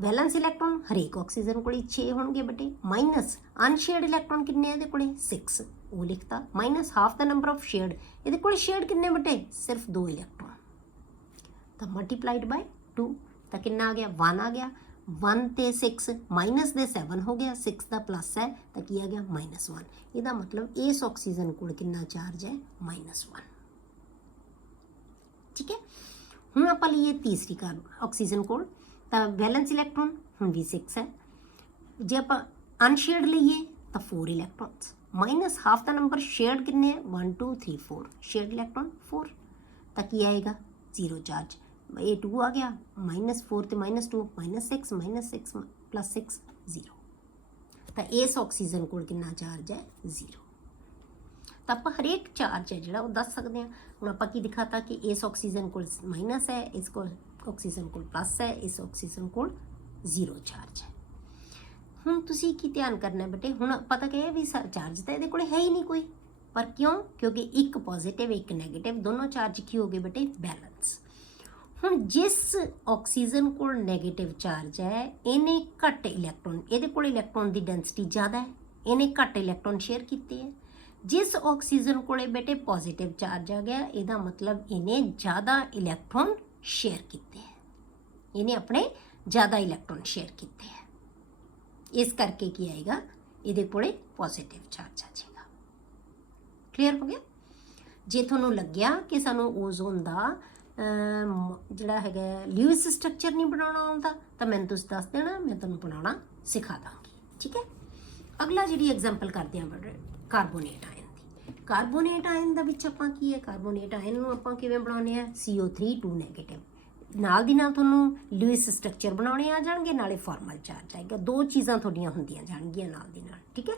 ਵੈਲੈਂਸ ਇਲੈਕਟ੍ਰੋਨ ਹਰੇਕ ਆਕਸੀਜਨ ਕੋਲ 6 ਹੋਣਗੇ ਬੇਟੇ, ਮਾਈਨਸ ਅਨਸ਼ੇਅਰਡ ਇਲੈਕਟ੍ਰੋਨ ਕਿੰਨੇ ਇਹਦੇ ਕੋਲੇ? 6, ਉਹ ਲਿਖਤਾ, minus half the number of shared, ਇਹਦੇ ਕੋਲੇ ਸ਼ੇਅਰਡ ਕਿੰਨੇ ਬੇਟੇ? ਸਿਰਫ 2 ਇਲੈਕਟ੍ਰੋਨ। ਤਾਂ ਮਲਟੀਪਲਾਈਡ ਬਾय 2 ਤਾਂ ਕਿੰਨਾ ਆ ਗਿਆ? 1 ਆ ਗਿਆ। 1 ਤੇ 6 ਮਾਈਨਸ ਦੇ 7 ਹੋ ਗਿਆ, 6 ਦਾ ਪਲੱਸ ਹੈ ਤਾਂ ਕੀ ਆ ਗਿਆ? -1। ਇਹਦਾ ਮਤਲਬ ਇਸ ਆਕਸੀਜਨ ਕੋਲ ਕਿੰਨਾ ਚਾਰਜ ਹੈ? -1। ਠੀਕ ਹੈ। ਹੁਣ ਆਪਾਂ ਲਈਏ ਤੀਸਰੀ ਆਕਸੀਜਨ ਕੋਲ, ਤਾਂ ਵੈਲੈਂਸ ਇਲੈਕਟ੍ਰੋਨ ਹੁਣ ਵੀ 6 ਹੈ। ਜੇ ਆਪਾਂ ਅਨਸ਼ੇਅਰਡ ਲਈਏ ਤਾਂ 4 electrons, minus half the number shared ਕਿੰਨੇ ਹੈ? 1 2 3 4, ਸ਼ੇਅਰਡ ਇਲੈਕਟ੍ਰੋਨ 4, ਤਾਂ ਕੀ ਆਏਗਾ? 0 ਚਾਰਜ। ਇਹ 2 ਆ ਗਿਆ, -4 ਤੇ -2 -6 ਪਲੱਸ 6 0। ਤਾਂ ਇਸ ਆਕਸੀਜਨ ਕੋਲ ਕਿੰਨਾ ਚਾਰਜ ਹੈ? 0। ਤਾਂ ਆਪਾਂ ਹਰੇਕ ਚਾਰਜ ਹੈ ਜਿਹੜਾ ਉਹ ਦੱਸ ਸਕਦੇ ਹਾਂ। ਹੁਣ ਆਪਾਂ ਕੀ ਦਿਖਾਤਾ ਕਿ ਇਸ ਆਕਸੀਜਨ ਕੋਲ ਮਾਈਨਸ ਹੈ, ਇਸ ਕੋਲ ਆਕਸੀਜਨ ਕੋਲ ਪਲੱਸ ਹੈ, ਇਸ ਆਕਸੀਜਨ ਕੋਲ 0 ਚਾਰਜ ਹੈ। ਹੁਣ ਤੁਸੀਂ ਕੀ ਧਿਆਨ ਕਰਨਾ ਬੇਟੇ? ਹੁਣ ਆਪਾਂ ਤਾਂ ਕਹੇ ਵੀ ਚਾਰਜ ਤਾਂ ਇਹਦੇ ਕੋਲ ਹੈ ਹੀ ਨਹੀਂ ਕੋਈ, ਪਰ ਕਿਉਂ? ਕਿਉਂਕਿ ਇੱਕ ਪੋਜ਼ਿਟਿਵ ਇੱਕ ਨੈਗੇਟਿਵ, ਦੋਨੋਂ ਚਾਰਜ ਕੀ ਹੋ ਗਏ ਬੇਟੇ? ਬੈਲੈਂਸ। ਹੁਣ ਜਿਸ ਆਕਸੀਜਨ ਕੋਲ ਨੈਗੇਟਿਵ ਚਾਰਜ ਹੈ ਇਹਨੇ ਘੱਟ ਇਲੈਕਟ੍ਰੋਨ, ਇਹਦੇ ਕੋਲ ਇਲੈਕਟ੍ਰੋਨ ਦੀ ਡੈਂਸਿਟੀ ਜ਼ਿਆਦਾ ਹੈ, ਇਹਨੇ ਘੱਟ ਇਲੈਕਟ੍ਰੋਨ ਸ਼ੇਅਰ ਕੀਤੇ ਹੈ। ਜਿਸ ਆਕਸੀਜਨ ਕੋਲੇ ਬੇਟੇ ਪੋਜ਼ਿਟਿਵ ਚਾਰਜ ਆ ਗਿਆ, ਇਹਦਾ ਮਤਲਬ ਇਹਨੇ ਜ਼ਿਆਦਾ ਇਲੈਕਟ੍ਰੋਨ ਸ਼ੇਅਰ ਕੀਤੇ ਹੈ, ਇਹਨੇ ਆਪਣੇ ਜ਼ਿਆਦਾ ਇਲੈਕਟ੍ਰੋਨ ਸ਼ੇਅਰ ਕੀਤੇ ਹੈ। ਇਸ ਕਰਕੇ ਕੀ ਆਏਗਾ? ਇਹਦੇ ਕੋਲੇ ਪੋਜ਼ਿਟਿਵ ਚਾਰਜ ਆ ਜਾਏਗਾ। ਕਲੀਅਰ ਹੋ ਗਿਆ? ਜੇ ਤੁਹਾਨੂੰ ਲੱਗਿਆ ਕਿ ਸਾਨੂੰ ਓਜ਼ੋਨ ਦਾ ਜਿਹੜਾ ਹੈਗਾ ਲਿਊਇਸ ਸਟਰਕਚਰ ਨਹੀਂ ਬਣਾਉਣਾ ਆਉਂਦਾ ਤਾਂ ਮੈਨੂੰ ਤੁਸੀਂ ਦੱਸ ਦੇਣਾ, ਮੈਂ ਤੁਹਾਨੂੰ ਬਣਾਉਣਾ ਸਿਖਾ ਦਾਂਗੀ। ਠੀਕ ਹੈ। ਅਗਲਾ ਜਿਹੜੀ ਐਗਜ਼ਾਮਪਲ ਕਰਦੇ ਹਾਂ ਕਾਰਬੋਨੇਟ ਆਇਨ ਦੀ। ਕਾਰਬੋਨੇਟ ਆਇਨ ਦਾ ਵਿੱਚ ਆਪਾਂ ਕੀ ਹੈ? ਕਾਰਬੋਨੇਟ ਆਇਨ ਨੂੰ ਆਪਾਂ ਕਿਵੇਂ ਬਣਾਉਂਦੇ ਆ? CO3 2 ਨੈਗੇਟਿਵ, ਨਾਲ ਦੀ ਨਾਲ ਤੁਹਾਨੂੰ ਲਿਊਇਸ ਸਟਰਕਚਰ ਬਣਾਉਣੇ ਆ ਜਾਣਗੇ, ਨਾਲੇ ਫਾਰਮਲ ਚਾਰਜ ਆਏਗਾ। 2 ਚੀਜ਼ਾਂ ਤੁਹਾਡੀਆਂ ਹੁੰਦੀਆਂ ਜਾਣਗੀਆਂ ਨਾਲ ਦੀ ਨਾਲ। ਠੀਕ ਹੈ।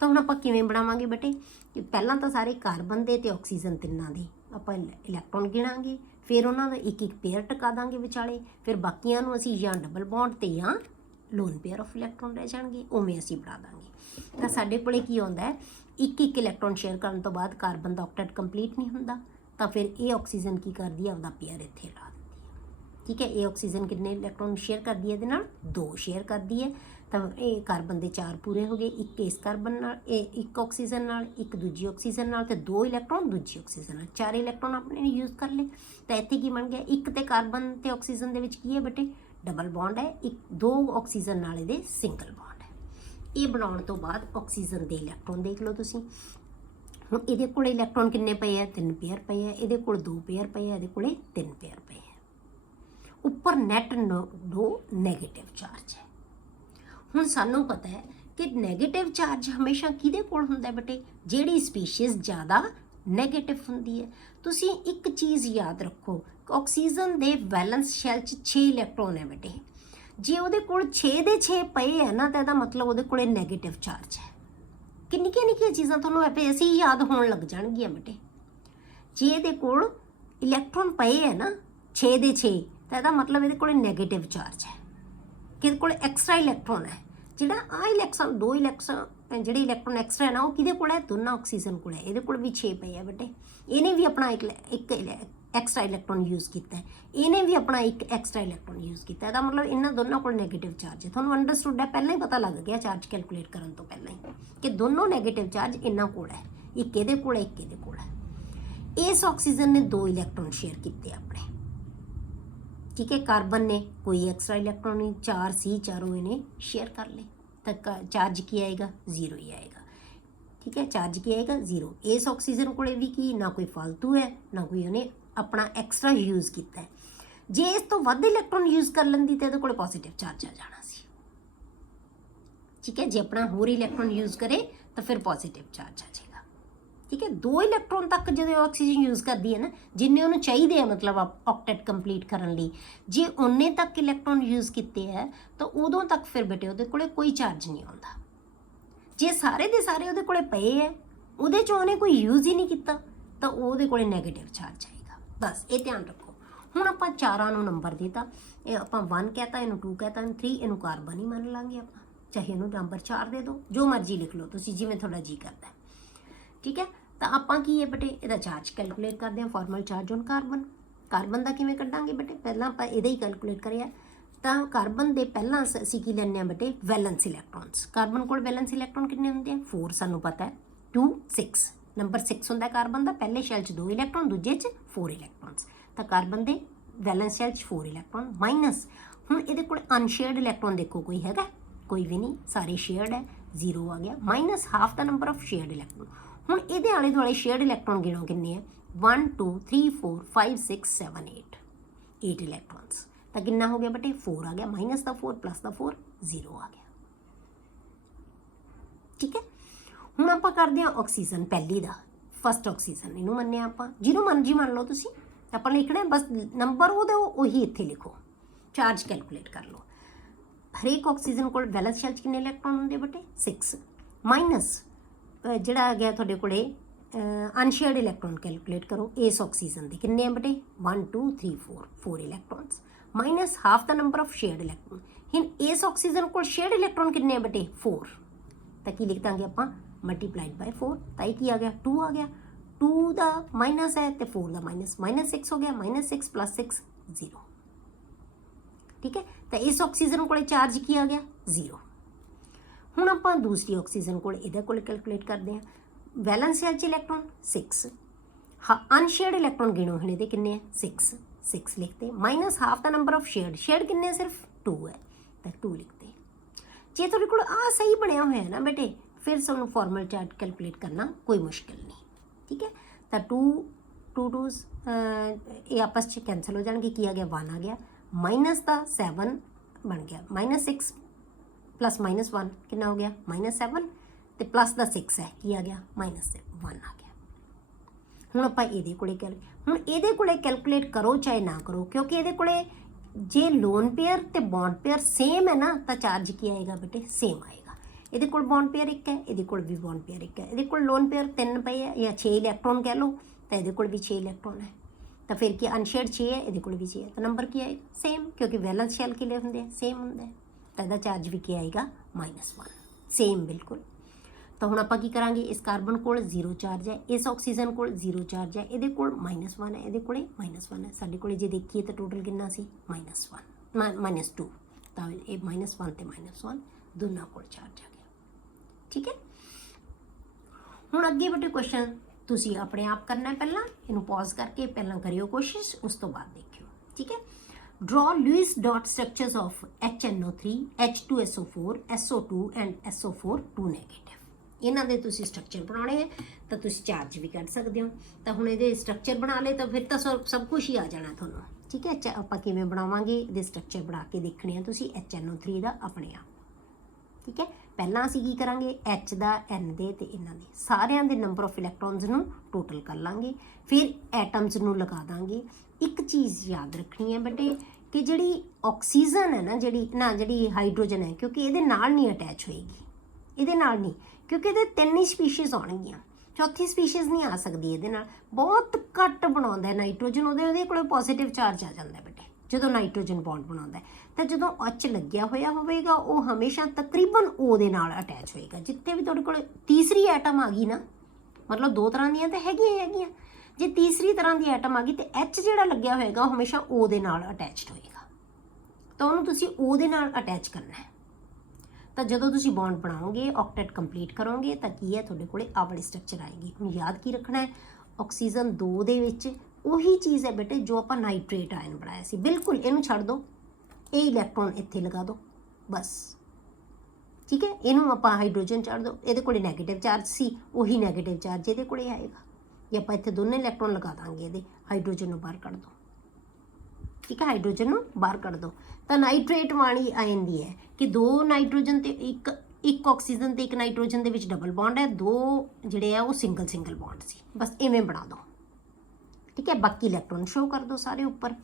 ਤਾਂ ਹੁਣ ਆਪਾਂ ਕਿਵੇਂ ਬਣਾਵਾਂਗੇ ਬੇਟੇ? ਕਿ ਪਹਿਲਾਂ ਤਾਂ ਸਾਰੇ ਕਾਰਬਨ ਦੇ ਤੇ ਆਕਸੀਜਨ ਤਿੰਨਾਂ ਦੇ ਆਪਾਂ ਇਲੈਕਟ੍ਰੋਨ ਗਿਣਾਂਗੇ, ਫਿਰ ਉਹਨਾਂ ਦਾ ਇੱਕ ਇੱਕ ਪੇਅਰ ਟਿਕਾ ਦਾਂਗੇ ਵਿਚਾਲੇ, ਫਿਰ ਬਾਕੀਆਂ ਨੂੰ ਅਸੀਂ ਜਾਂ ਡਬਲ ਬੌਂਡ ਤੇ ਜਾਂ ਲੋਨ ਪੇਅਰ ਆਫ ਇਲੈਕਟ੍ਰੋਨ ਰਹਿ ਜਾਣਗੇ, ਉਵੇਂ ਅਸੀਂ ਬਣਾ ਦਾਂਗੇ। ਤਾਂ ਸਾਡੇ ਕੋਲੇ ਕੀ ਆਉਂਦਾ ਹੈ? ਇੱਕ ਇੱਕ ਇਲੈਕਟ੍ਰੋਨ ਸ਼ੇਅਰ ਕਰਨ ਤੋਂ ਬਾਅਦ ਕਾਰਬਨ ਦਾ ਆਕਟੇਟ ਕੰਪਲੀਟ ਨਹੀਂ ਹੁੰਦਾ, ਤਾਂ ਫਿਰ ਇਹ ਆਕਸੀਜਨ ਕੀ ਕਰਦੀ ਹੈ? ਆਪਦਾ ਪੇਅਰ ਇੱਥੇ ਲਾ ਦਿੰਦੀ ਹੈ। ਠੀਕ ਹੈ। ਇਹ ਆਕਸੀਜਨ ਕਿੰਨੇ ਇਲੈਕਟ੍ਰੋਨ ਸ਼ੇਅਰ ਕਰਦੀ ਹੈ? ਇਹਦੇ ਨਾਲ 2 ਸ਼ੇਅਰ ਕਰਦੀ ਹੈ। ਤਾਂ ਇਹ ਕਾਰਬਨ ਦੇ 4 ਪੂਰੇ ਹੋ ਗਏ, ਇੱਕ ਇਸ ਕਾਰਬਨ ਨਾਲ, ਇਹ ਇੱਕ ਆਕਸੀਜਨ ਨਾਲ, ਇੱਕ ਦੂਜੀ ਆਕਸੀਜਨ ਨਾਲ, ਤੇ 2 ਇਲੈਕਟ੍ਰੋਨ ਦੂਜੀ ਆਕਸੀਜਨ ਨਾਲ, 4 ਇਲੈਕਟ੍ਰੋਨ ਆਪਣੇ ਨੇ ਯੂਜ਼ ਕਰ ਲਏ। ਤਾਂ ਇੱਥੇ ਕੀ ਬਣ ਗਿਆ? ਇੱਕ ਤੇ ਕਾਰਬਨ ਤੇ ਆਕਸੀਜਨ ਦੇ ਵਿੱਚ ਕੀ ਹੈ ਬੇਟੇ? ਡਬਲ ਬੌਂਡ ਹੈ, 2 ਆਕਸੀਜਨ ਨਾਲ ਇਹਦੇ ਸਿੰਗਲ ਬੌਂਡ ਹੈ। ਇਹ ਬਣਾਉਣ ਤੋਂ ਬਾਅਦ ਆਕਸੀਜਨ ਦੇ ਇਲੈਕਟ੍ਰੋਨ ਦੇਖ ਲਓ ਤੁਸੀਂ। ਹੁਣ ਇਹਦੇ ਕੋਲ ਇਲੈਕਟ੍ਰੋਨ ਕਿੰਨੇ ਪਏ ਆ? 3 ਪੇਅਰ ਪਏ ਆ, ਇਹਦੇ ਕੋਲ 2 ਪੇਅਰ ਪਏ ਆ, ਇਹਦੇ ਕੋਲੇ 3 ਪੇਅਰ ਪਏ ਆ। ਉੱਪਰ ਨੈਟ 2 ਨੈਗੇਟਿਵ ਚਾਰਜ ਹੈ। ਹੁਣ ਸਾਨੂੰ ਪਤਾ ਹੈ ਕਿ ਨੈਗੇਟਿਵ ਚਾਰਜ ਹਮੇਸ਼ਾ ਕਿਹਦੇ ਕੋਲ ਹੁੰਦਾ ਬੇਟੇ? ਜਿਹੜੀ ਸਪੀਸ਼ੀਜ਼ ਜ਼ਿਆਦਾ ਨੈਗੇਟਿਵ ਹੁੰਦੀ ਹੈ। ਤੁਸੀਂ ਇੱਕ ਚੀਜ਼ ਯਾਦ ਰੱਖੋ, ਆਕਸੀਜਨ ਦੇ ਵੈਲੈਂਸ ਸ਼ੈਲ 'ਚ 6 ਇਲੈਕਟ੍ਰੋਨ ਹੈ ਬੇਟੇ। ਜੇ ਉਹਦੇ ਕੋਲ 6 ਦੇ 6 ਪਏ ਹੈ ਨਾ, ਤਾਂ ਇਹਦਾ ਮਤਲਬ ਉਹਦੇ ਕੋਲੇ ਨੈਗੇਟਿਵ ਚਾਰਜ ਹੈ। ਕਿ ਨਿੱਕੀਆਂ ਨਿੱਕੀਆਂ ਚੀਜ਼ਾਂ ਤੁਹਾਨੂੰ ਐਸੇ ਹੀ ਯਾਦ ਹੋਣ ਲੱਗ ਜਾਣਗੀਆਂ ਬੇਟੇ। ਜੇ ਇਹਦੇ ਕੋਲ ਇਲੈਕਟ੍ਰੋਨ ਪਏ ਹੈ ਨਾ 6 ਦੇ 6, ਤਾਂ ਇਹਦਾ ਮਤਲਬ ਇਹਦੇ ਕੋਲੇ ਨੈਗੇਟਿਵ ਚਾਰਜ ਹੈ, ਕਿ ਇਹਦੇ ਕੋਲ ਐਕਸਟਰਾ ਇਲੈਕਟ੍ਰੋਨ ਹੈ। ਜਿਹੜਾ ਇਲੈਕਟ੍ਰੋਨ 2 ਇਲੈਕਟ੍ਰੋਨ ਜਿਹੜੇ ਇਲੈਕਟ੍ਰੋਨ ਐਕਸਟਰਾ ਹੈ ਨਾ, ਉਹ ਕਿਹਦੇ ਕੋਲ ਹੈ? ਦੋਨਾਂ ਆਕਸੀਜਨ ਕੋਲ ਹੈ। ਇਹਦੇ ਕੋਲ ਵੀ 6 ਪਏ ਆ ਬੇਟੇ, ਇਹਨੇ ਵੀ ਆਪਣਾ ਇੱਕ ਐਕਸਟਰਾ ਇਲੈਕਟ੍ਰੋਨ ਯੂਜ਼ ਕੀਤਾ ਹੈ, ਇਹਨੇ ਵੀ ਆਪਣਾ ਇੱਕ ਐਕਸਟਰਾ ਇਲੈਕਟ੍ਰੋਨ ਯੂਜ਼ ਕੀਤਾ। ਇਹਦਾ ਮਤਲਬ ਇਹਨਾਂ ਦੋਨਾਂ ਕੋਲ ਨੈਗੇਟਿਵ ਚਾਰਜ ਹੈ। ਤੁਹਾਨੂੰ ਅੰਡਰਸਟੂਡ ਹੈ? ਪਹਿਲਾਂ ਹੀ ਪਤਾ ਲੱਗ ਗਿਆ ਚਾਰਜ ਕੈਲਕੂਲੇਟ ਕਰਨ ਤੋਂ ਪਹਿਲਾਂ ਹੀ ਕਿ ਦੋਨੋਂ ਨੈਗੇਟਿਵ ਚਾਰਜ ਇਹਨਾਂ ਕੋਲ ਹੈ, ਇੱਕ ਇਹਦੇ ਕੋਲ ਹੈ, ਇੱਕ ਇਹਦੇ ਕੋਲ ਹੈ। ਇਸ ਆਕਸੀਜਨ ਨੇ 2 ਇਲੈਕਟ੍ਰੋਨ ਸ਼ੇਅਰ ਕੀਤੇ ਆਪਣੇ। ਠੀਕ ਹੈ। ਕਾਰਬਨ ਨੇ ਕੋਈ ਐਕਸਟਰਾ ਇਲੈਕਟ੍ਰੋਨ ਨਹੀਂ, 4 ਸੀ, ਚਾਰੋਂ ਇਹਨੇ ਸ਼ੇਅਰ ਕਰ ਲਏ, ਤਾਂ ਚਾਰਜ ਕੀ ਆਏਗਾ? 0 ਹੀ ਆਏਗਾ। ਠੀਕ ਹੈ। ਚਾਰਜ ਕੀ ਆਏਗਾ? 0। ਇਸ ਆਕਸੀਜਨ ਕੋਲੇ ਵੀ ਕੀ ਨਾ ਕੋਈ ਫालतू ਹੈ, ਨਾ ਕੋਈ ਉਹਨੇ ਆਪਣਾ ਐਕਸਟਰਾ ਯੂਜ਼ ਕੀਤਾ ਹੈ। ਜੇ ਇਸ ਤੋਂ ਵੱਧ ਇਲੈਕਟ੍ਰੋਨ ਯੂਜ਼ ਕਰ ਲੈਂਦੀ ਤਾਂ ਇਹਦੇ ਕੋਲੇ ਪੋਜ਼ਿਟਿਵ ਚਾਰਜ ਆ ਜਾਣਾ ਸੀ। ਠੀਕ ਹੈ। ਜੇ ਆਪਣਾ ਹੋਰ ਇਲੈਕਟ੍ਰੋਨ ਯੂਜ਼ ਕਰੇ ਤਾਂ ਫਿਰ ਪੋਜ਼ਿਟਿਵ ਚਾਰਜ ਆ ਜਾਏਗਾ। ਠੀਕ ਹੈ। 2 ਇਲੈਕਟ੍ਰੋਨ ਤੱਕ ਜਦੋਂ ਆਕਸੀਜਨ ਯੂਜ਼ ਕਰਦੀ ਹੈ ਨਾ, ਜਿੰਨੇ ਉਹਨੂੰ ਚਾਹੀਦੇ ਆ ਮਤਲਬ ਆਕਟੇਟ ਕੰਪਲੀਟ ਕਰਨ ਲਈ, ਜੇ ਉਨੇ ਤੱਕ ਇਲੈਕਟ੍ਰੋਨ ਯੂਜ਼ ਕੀਤੇ ਹੈ ਤਾਂ ਉਦੋਂ ਤੱਕ ਫਿਰ ਬੇਟੇ ਉਹਦੇ ਕੋਲੇ ਕੋਈ ਚਾਰਜ ਨਹੀਂ ਆਉਂਦਾ। ਜੇ ਸਾਰੇ ਦੇ ਸਾਰੇ ਉਹਦੇ ਕੋਲੇ ਪਏ ਹੈ, ਉਹਦੇ 'ਚੋਂ ਉਹਨੇ ਕੋਈ ਯੂਜ਼ ਹੀ ਨਹੀਂ ਕੀਤਾ, ਤਾਂ ਉਹਦੇ ਕੋਲੇ ਨੈਗੇਟਿਵ ਚਾਰਜ ਆਏਗਾ। ਬਸ ਇਹ ਧਿਆਨ ਰੱਖੋ। ਹੁਣ ਆਪਾਂ 4 ਨੂੰ ਨੰਬਰ ਦਿੱਤਾ, ਇਹ ਆਪਾਂ 1 ਕਹਿਤਾ, ਇਹਨੂੰ 2 ਕਹਿਤਾ, ਇਹਨੂੰ 3, ਇਹਨੂੰ ਕਾਰਬਨ ਹੀ ਮੰਨ ਲਾਂਗੇ ਆਪਾਂ। ਚਾਹੇ ਇਹਨੂੰ ਨੰਬਰ 4 ਦੇ ਦਿਓ, ਜੋ ਮਰਜ਼ੀ ਲਿਖ ਲਓ ਤੁਸੀਂ, ਜਿਵੇਂ ਤੁਹਾਡਾ ਜੀ ਕਰਦਾ। ਠੀਕ ਹੈ। ਤਾਂ ਆਪਾਂ ਕੀ ਹੈ ਬੇਟੇ ਇਹਦਾ ਚਾਰਜ ਕੈਲਕੂਲੇਟ ਕਰਦੇ ਹਾਂ। Formal charge on carbon. Carbon ਦਾ ਕਿਵੇਂ ਕੱਢਾਂਗੇ ਬੇਟੇ, ਪਹਿਲਾਂ ਆਪਾਂ ਇਹਦਾ ਹੀ ਕੈਲਕੂਲੇਟ ਕਰਿਆ। ਤਾਂ ਕਾਰਬਨ ਦੇ ਪਹਿਲਾਂ ਅਸੀਂ ਕੀ ਲੈਂਦੇ ਹਾਂ ਬੇਟੇ, ਵੈਲੈਂਸ ਇਲੈਕਟ੍ਰੋਨਸ। ਕਾਰਬਨ ਕੋਲ ਵੈਲੈਂਸ ਇਲੈਕਟ੍ਰੋਨ ਕਿੰਨੇ ਹੁੰਦੇ ਆ, 4 ਸਾਨੂੰ ਪਤਾ ਹੈ, 2 6 ਨੰਬਰ 6 ਹੁੰਦਾ ਕਾਰਬਨ ਦਾ। ਪਹਿਲੇ ਸ਼ੈਲ 'ਚ 2 ਇਲੈਕਟ੍ਰੋਨ, ਦੂਜੇ 'ਚ 4 ਇਲੈਕਟ੍ਰੋਨਸ। ਤਾਂ ਕਾਰਬਨ ਦੇ ਵੈਲੈਂਸ ਸ਼ੈਲ 'ਚ 4 ਇਲੈਕਟ੍ਰੋਨ ਮਾਈਨਸ, ਹੁਣ ਇਹਦੇ ਕੋਲ ਅਨਸ਼ੇਅਰਡ ਇਲੈਕਟ੍ਰੋਨ ਦੇਖੋ ਕੋਈ ਹੈਗਾ, ਕੋਈ ਵੀ ਨਹੀਂ, ਸਾਰੇ ਸ਼ੇਅਰਡ ਹੈ, 0 ਆ ਗਿਆ, minus half the number of shared electron. ਹੁਣ ਇਹਦੇ ਆਲੇ ਦੁਆਲੇ ਸ਼ੇਅਰਡ ਇਲੈਕਟ੍ਰੋਨ ਗਿਣੋ ਕਿੰਨੇ ਆ, 1 2 3 4 5 6 7 8 8 ਇਲੈਕਟ੍ਰੋਨਸ। ਤਾਂ ਕਿੰਨਾ ਹੋ ਗਿਆ ਬੇਟੇ, 4 ਆ ਗਿਆ, ਮਾਈਨਸ ਦਾ 4 ਪਲੱਸ ਦਾ 4 0 ਆ ਗਿਆ। ਠੀਕ ਹੈ। ਹੁਣ ਆਪਾਂ ਕਰਦੇ ਹਾਂ ਆਕਸੀਜਨ ਪਹਿਲੀ ਦਾ, ਫਸਟ ਆਕਸੀਜਨ ਇਹਨੂੰ ਮੰਨਿਆ ਆਪਾਂ, ਜਿਹਨੂੰ ਮਰਜ਼ੀ ਮੰਨ ਲਓ ਤੁਸੀਂ, ਆਪਾਂ ਲਿਖਣਾ ਬਸ ਨੰਬਰ ਉਹਦੇ ਉਹੀ ਇੱਥੇ ਲਿਖੋ, ਚਾਰਜ ਕੈਲਕੂਲੇਟ ਕਰ ਲਓ। ਹਰੇਕ ਆਕਸੀਜਨ ਕੋਲ ਵੈਲੈਂਸ ਸ਼ੈਲ 'ਚ ਕਿੰਨੇ ਇਲੈਕਟ੍ਰੋਨ ਹੁੰਦੇ ਬੇਟੇ, 6 ਮਾਈਨਸ ਜਿਹੜਾ ਆ ਗਿਆ ਤੁਹਾਡੇ ਕੋਲੇ ਅਨਸ਼ੇਅਰਡ ਇਲੈਕਟ੍ਰੋਨ ਕੈਲਕੂਲੇਟ ਕਰੋ ਇਸ ਆਕਸੀਜਨ ਦੇ ਕਿੰਨੇ ਆ ਬੇਟੇ, 1 2 3 4 4 electrons minus half the number of shared electron. ਹੁਣ ਇਸ ਆਕਸੀਜਨ ਕੋਲ ਸ਼ੇਅਰਡ ਇਲੈਕਟ੍ਰੋਨ ਕਿੰਨੇ ਆ ਬੇਟੇ, 4। ਤਾਂ ਕੀ ਲਿਖ ਦਾਂਗੇ ਆਪਾਂ, ਮਲਟੀਪਲਾਈਡ ਬਾਈ 4। ਤਾਂ ਇਹ ਕੀ ਆ ਗਿਆ, 2 ਆ ਗਿਆ, 2 ਦਾ ਮਾਈਨਸ ਹੈ ਤੇ 4 ਦਾ ਮਾਈਨਸ, ਮਾਈਨਸ 6 ਹੋ ਗਿਆ, ਮਾਈਨਸ 6 ਪਲੱਸ 6 0। ਠੀਕ ਹੈ। ਤਾਂ ਇਸ ਆਕਸੀਜਨ ਕੋਲੇ ਚਾਰਜ ਕੀ ਆ ਗਿਆ, 0। ਹੁਣ ਆਪਾਂ ਦੂਸਰੀ ਆਕਸੀਜਨ ਕੋਲ ਇਹਦੇ ਕੋਲ ਕੈਲਕੂਲੇਟ ਕਰਦੇ ਹਾਂ। ਵੈਲੈਂਸ ਸ਼ੈਲ 'ਚ ਇਲੈਕਟ੍ਰੋਨ 6, ਹਾਂ ਅਨਸ਼ੇਅਰਡ ਇਲੈਕਟ੍ਰੋਨ ਗਿਣੋ ਹੁਣ ਇਹਦੇ ਕਿੰਨੇ ਆ, 6 6 ਲਿਖਤੇ, minus half the number of shared, shared ਕਿੰਨੇ ਸਿਰਫ 2 ਹੈ, ਤਾਂ 2 ਲਿਖਤੇ। ਜੇ ਤੁਹਾਡੇ ਕੋਲ ਆ ਸਹੀ ਬਣਿਆ ਹੋਇਆ ਹੈ ਨਾ ਬੇਟੇ, ਫਿਰ ਤੁਹਾਨੂੰ ਫਾਰਮਲ ਚਾਰਜ ਕੈਲਕੂਲੇਟ ਕਰਨਾ ਕੋਈ ਮੁਸ਼ਕਿਲ ਨਹੀਂ। ਠੀਕ ਹੈ। ਤਾਂ 2 2 ਇਹ ਆਪਸ 'ਚ ਕੈਂਸਲ ਹੋ ਜਾਣਗੇ, ਕੀ ਆ ਗਿਆ, 1 ਆ ਗਿਆ, ਮਾਈਨਸ ਦਾ 7 ਬਣ ਗਿਆ, ਮਾਈਨਸ 6 ਪਲੱਸ ਮਾਈਨਸ 1 ਕਿੰਨਾ ਹੋ ਗਿਆ, ਮਾਈਨਸ 7 ਤੇ ਪਲੱਸ ਦਾ 6 ਹੈ, ਕੀ ਆ ਗਿਆ, ਮਾਈਨਸ 1 ਆ ਗਿਆ। ਹੁਣ ਆਪਾਂ ਇਹਦੇ ਕੋਲੇ ਹੁਣ ਇਹਦੇ ਕੋਲੇ ਕੈਲਕੂਲੇਟ ਕਰੋ ਚਾਹੇ ਨਾ ਕਰੋ, ਕਿਉਂਕਿ ਇਹਦੇ ਕੋਲੇ ਜੇ ਲੋਨ ਪੇਅਰ ਤੇ ਬੌਂਡ ਪੇਅਰ ਸੇਮ ਹੈ ਨਾ, ਤਾਂ ਚਾਰਜ ਕੀ ਆਏਗਾ ਬੇਟੇ, ਸੇਮ ਆਏਗਾ। ਇਹਦੇ ਕੋਲ ਬੌਂਡ ਪੇਅਰ 1 ਹੈ, ਇਹਦੇ ਕੋਲ ਵੀ ਬੌਂਡ ਪੇਅਰ 1 ਹੈ। ਇਹਦੇ ਕੋਲ ਲੋਨ ਪੇਅਰ 3 ਪਏ ਹੈ ਜਾਂ 6 ਇਲੈਕਟ੍ਰੋਨ ਕਹਿ ਲਓ, ਤਾਂ ਇਹਦੇ ਕੋਲ ਵੀ 6 ਇਲੈਕਟ੍ਰੋਨ ਹੈ। ਤਾਂ ਫਿਰ ਕੀ ਅਨਸ਼ੇਅਰਡ 6 ਹੈ, ਇਹਦੇ ਕੋਲ ਵੀ 6 ਹੈ, ਤਾਂ ਨੰਬਰ ਕੀ ਆਏਗਾ, ਸੇਮ, ਕਿਉਂਕਿ ਵੈਲੈਂਸ ਸ਼ੈਲ ਕਿਲੇ ਹੁੰਦੇ ਆ, ਸੇਮ ਹੁੰਦਾ ਹੈ। ਤਾਂ ਇਹਦਾ ਚਾਰਜ ਵੀ ਕੀ ਆਏਗਾ, -1, ਸੇਮ ਬਿਲਕੁਲ। ਤਾਂ ਹੁਣ ਆਪਾਂ ਕੀ ਕਰਾਂਗੇ, ਇਸ ਕਾਰਬਨ ਕੋਲ 0 ਚਾਰਜ ਹੈ, ਇਸ ਆਕਸੀਜਨ ਕੋਲ 0 ਚਾਰਜ ਹੈ, ਇਹਦੇ ਕੋਲ -1 ਹੈ, ਇਹਦੇ ਕੋਲੇ -1 ਹੈ। ਸਾਡੇ ਕੋਲੇ ਜੇ ਦੇਖੀਏ ਤਾਂ ਟੋਟਲ ਕਿੰਨਾ ਸੀ, -2। ਤਾਂ ਇਹ -1 ਤੇ -1 ਦੋਨਾਂ ਕੋਲ ਚਾਰਜ ਆ ਗਿਆ। ਠੀਕ ਹੈ। ਹੁਣ ਅੱਗੇ ਬੇਟੇ ਕੁਐਸਚਨ ਤੁਸੀਂ ਆਪਣੇ ਆਪ ਕਰਨਾ, ਪਹਿਲਾਂ ਇਹਨੂੰ ਪੌਜ਼ ਕਰਕੇ ਪਹਿਲਾਂ ਕਰਿਓ ਕੋਸ਼ਿਸ਼, ਉਸ ਤੋਂ ਬਾਅਦ ਦੇਖਿਓ। ਠੀਕ ਹੈ। Draw Lewis dot structures of HNO3, H2SO4, SO2 and SO4 2 negative। ਇਹਨਾਂ ਦੇ ਤੁਸੀਂ ਸਟਰਕਚਰ ਬਣਾਉਣੇ ਹੈ, ਤਾਂ ਤੁਸੀਂ ਚਾਰਜ ਵੀ ਕੱਢ ਸਕਦੇ ਹੋ। ਤਾਂ ਹੁਣ ਇਹਦੇ ਸਟਰਕਚਰ ਬਣਾ ਲਏ ਤਾਂ ਫਿਰ ਤਾਂ ਸਭ ਕੁਝ ਹੀ ਆ ਜਾਣਾ ਤੁਹਾਨੂੰ। ਠੀਕ ਹੈ। ਆਪਾਂ ਕਿਵੇਂ ਬਣਾਵਾਂਗੇ, ਇਹਦੇ ਸਟਰਕਚਰ ਬਣਾ ਕੇ ਦੇਖਣੇ ਆ ਤੁਸੀਂ HNO3 ਦਾ ਆਪਣੇ ਆਪ। ਠੀਕ ਹੈ। ਪਹਿਲਾਂ ਅਸੀਂ ਕੀ ਕਰਾਂਗੇ, H ਦਾ, N ਦੇ ਤੇ ਇਹਨਾਂ ਦੇ ਸਾਰਿਆਂ ਦੇ ਨੰਬਰ ਆਫ ਇਲੈਕਟ੍ਰੋਨਸ ਨੂੰ ਟੋਟਲ ਕਰ ਲਾਂਗੇ, ਫਿਰ ਐਟਮਸ ਨੂੰ ਲਗਾ ਦਾਂਗੇ। ਇੱਕ ਚੀਜ਼ ਯਾਦ ਰੱਖਣੀ ਹੈ ਬੇਟੇ ਕਿ ਜਿਹੜੀ ਆਕਸੀਜਨ ਹੈ ਨਾ, ਜਿਹੜੀ ਹਾਈਡਰੋਜਨ ਹੈ, ਕਿਉਂਕਿ ਇਹਦੇ ਨਾਲ ਨਹੀਂ ਅਟੈਚ ਹੋਏਗੀ, ਇਹਦੇ ਨਾਲ ਨਹੀਂ, ਕਿਉਂਕਿ ਇਹਦੇ 3 ਹੀ ਸਪੀਸ਼ੀਜ਼ ਆਉਣਗੀਆਂ, ਚੌਥੀ ਸਪੀਸ਼ੀਜ਼ ਨਹੀਂ ਆ ਸਕਦੀ ਇਹਦੇ ਨਾਲ। ਬਹੁਤ ਘੱਟ ਬਣਾਉਂਦਾ ਨਾਈਟ੍ਰੋਜਨ, ਉਹਦੇ ਕੋਲ ਪੋਜ਼ਿਟਿਵ ਚਾਰਜ ਆ ਜਾਂਦਾ ਬੇਟੇ ਜਦੋਂ ਨਾਈਟ੍ਰੋਜਨ ਬੌਂਡ ਬਣਾਉਂਦਾ। ਤਾਂ ਜਦੋਂ H ਲੱਗਿਆ ਹੋਇਆ ਹੋਵੇਗਾ, ਉਹ ਹਮੇਸ਼ਾ ਤਕਰੀਬਨ O ਦੇ ਨਾਲ ਅਟੈਚ ਹੋਏਗਾ। ਜਿੱਥੇ ਵੀ ਤੁਹਾਡੇ ਕੋਲ ਤੀਸਰੀ ਐਟਮ ਆ ਗਈ ਨਾ, ਮਤਲਬ 2 ਤਰ੍ਹਾਂ ਦੀਆਂ ਤਾਂ ਹੈਗੀਆਂ, ਜੇ ਤੀਸਰੀ ਤਰ੍ਹਾਂ ਦੀ ਐਟਮ ਆ ਗਈ ਤੇ H ਜਿਹੜਾ ਲੱਗਿਆ ਹੋਏਗਾ ਉਹ ਹਮੇਸ਼ਾ O ਦੇ ਨਾਲ ਅਟੈਚਡ ਹੋਏਗਾ, ਤਾਂ ਉਹਨੂੰ ਤੁਸੀਂ O ਦੇ ਨਾਲ ਅਟੈਚ ਕਰਨਾ ਹੈ। ਤਾਂ ਜਦੋਂ ਤੁਸੀਂ ਬੌਂਡ ਬਣਾਓਗੇ, ਆਕਟੇਟ ਕੰਪਲੀਟ ਕਰੋਗੇ, ਤਾਂ ਕੀ ਹੈ, ਤੁਹਾਡੇ ਕੋਲੇ ਆਹ ਵਾਲੀ ਸਟਰਕਚਰ ਆਏਗੀ। ਹੁਣ ਯਾਦ ਕੀ ਰੱਖਣਾ ਹੈ, ਆਕਸੀਜਨ 2 ਦੇ ਵਿੱਚ ਉਹੀ ਚੀਜ਼ ਹੈ ਬੇਟੇ ਜੋ ਆਪਾਂ ਨਾਈਟ੍ਰੇਟ ਆਇਨ ਬਣਾਇਆ ਸੀ, ਬਿਲਕੁਲ ਇਹਨੂੰ ਛੱਡ ਦਿਓ, ਇਹ ਇਲੈਕਟ੍ਰੋਨ ਇੱਥੇ ਲਗਾ ਦਿਓ ਬਸ। ਠੀਕ ਹੈ। ਇਹਨੂੰ ਆਪਾਂ ਹਾਈਡਰੋਜਨ ਛੱਡ ਦਿਓ, ਇਹਦੇ ਕੋਲੇ ਨੈਗੇਟਿਵ ਚਾਰਜ ਸੀ, ਉਹੀ ਨੈਗੇਟਿਵ ਚਾਰਜ ਇਹਦੇ ਕੋਲੇ ਆਏਗਾ। ਜੇ ਆਪਾਂ ਇੱਥੇ ਦੋਨੇ ਇਲੈਕਟ੍ਰੋਨ ਲਗਾ ਦਾਂਗੇ, ਇਹਦੇ ਹਾਈਡਰੋਜਨ ਨੂੰ ਬਾਹਰ ਕੱਢ ਦਿਓ। ਠੀਕ ਹੈ। ਹਾਈਡਰੋਜਨ ਨੂੰ ਬਾਹਰ ਕੱਢ ਦਿਓ। ਤਾਂ ਨਾਈਟ੍ਰੇਟ ਵਾਲੀ ਆਇਨ ਦੀ ਹੈ ਕਿ 2 ਨਾਈਟ੍ਰੋਜਨ ਤੇ ਇੱਕ ਆਕਸੀਜਨ ਤੇ 1 ਨਾਈਟ੍ਰੋਜਨ ਦੇ ਵਿੱਚ ਡਬਲ ਬੌਂਡ ਹੈ, 2 ਜਿਹੜੇ ਆ ਉਹ ਸਿੰਗਲ ਬੌਂਡ ਸੀ, ਬਸ ਇਵੇਂ ਬਣਾ ਦਿਓ। ਠੀਕ ਹੈ। ਬਾਕੀ ਇਲੈਕਟ੍ਰੋਨ ਸ਼ੋ ਕਰ ਦਿਓ ਸਾਰੇ ਉੱਪਰ,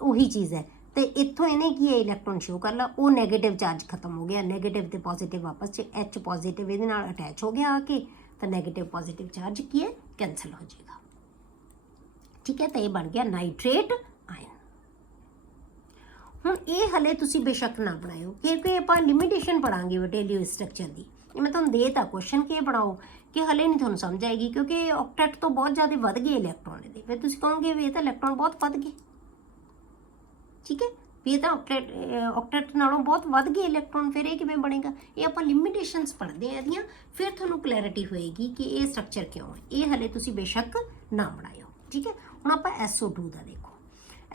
ਉਹੀ ਚੀਜ਼ ਹੈ। ਤੇ ਇੱਥੋਂ ਇਹਨੇ ਕੀ ਹੈ, ਇਲੈਕਟ੍ਰੋਨ ਸ਼ੋ ਕਰ ਲਾ, ਉਹ ਨੈਗੇਟਿਵ ਚਾਰਜ ਖਤਮ ਹੋ ਗਿਆ, ਨੈਗੇਟਿਵ ਤੇ ਪੋਜ਼ਿਟਿਵ ਆਪਸ 'ਚ, H ਪੋਜ਼ਿਟਿਵ ਇਹਦੇ ਨਾਲ ਅਟੈਚ ਹੋ ਗਿਆ ਆ ਕੇ, ਤਾਂ ਨੈਗੇਟਿਵ ਪੋਜ਼ਿਟਿਵ ਚਾਰਜ ਕੀ ਹੈ, ਕੈਂਸਲ ਹੋ ਜਾਏਗਾ। ਠੀਕ ਹੈ। ਤਾਂ ਇਹ ਬਣ ਗਿਆ ਨਾਈਟ੍ਰੇਟ ਆਇਨ। ਹੁਣ ਇਹ ਹਲੇ ਤੁਸੀਂ ਬੇਸ਼ੱਕ ਨਾ ਬਣਾਇਓ, ਕਿਉਂਕਿ ਆਪਾਂ ਲਿਮਿਟੇਸ਼ਨ ਪੜਾਂਗੇ ਬੇਟੇ ਲਿਊਇਸ ਸਟਰਕਚਰ ਦੀ। ਇਹ ਮੈਂ ਤੁਹਾਨੂੰ ਦੇ ਤਾ ਕੁਐਸਚਨ ਕਿ ਬਣਾਓ, ਕਿ ਹਲੇ ਨਹੀਂ ਤੁਹਾਨੂੰ ਸਮਝ ਆਏਗੀ, ਕਿਉਂਕਿ ਆਕਟੇਟ ਤੋਂ ਬਹੁਤ ਜ਼ਿਆਦਾ ਵੱਧ ਗਏ ਇਲੈਕਟ੍ਰੋਨ ਇਹਦੇ। ਫਿਰ ਤੁਸੀਂ ਕਹੋਗੇ ਵੀ ਇਹ ਤਾਂ ਇਲੈਕਟ੍ਰੋਨ ਬਹੁਤ ਵੱਧ ਗਏ, ਠੀਕ ਹੈ, ਵੀ ਇਹ ਤਾਂ ਆਕਟੇਟ ਨਾਲੋਂ ਬਹੁਤ ਵੱਧ ਗਏ ਇਲੈਕਟ੍ਰੋਨ, ਫਿਰ ਇਹ ਕਿਵੇਂ ਬਣੇਗਾ? ਇਹ ਆਪਾਂ ਲਿਮਿਟੇਸ਼ਨਸ ਪੜ੍ਹਦੇ ਹਾਂ ਇਹਦੀਆਂ, ਫਿਰ ਤੁਹਾਨੂੰ ਕਲੈਰਿਟੀ ਹੋਏਗੀ ਕਿ ਇਹ ਸਟਰਕਚਰ ਕਿਉਂ ਹੈ। ਇਹ ਹਲੇ ਤੁਸੀਂ ਬੇਸ਼ੱਕ ਨਾ ਬਣਾਇਓ, ਠੀਕ ਹੈ। ਹੁਣ ਆਪਾਂ SO2 ਦਾ ਦੇਖੋ,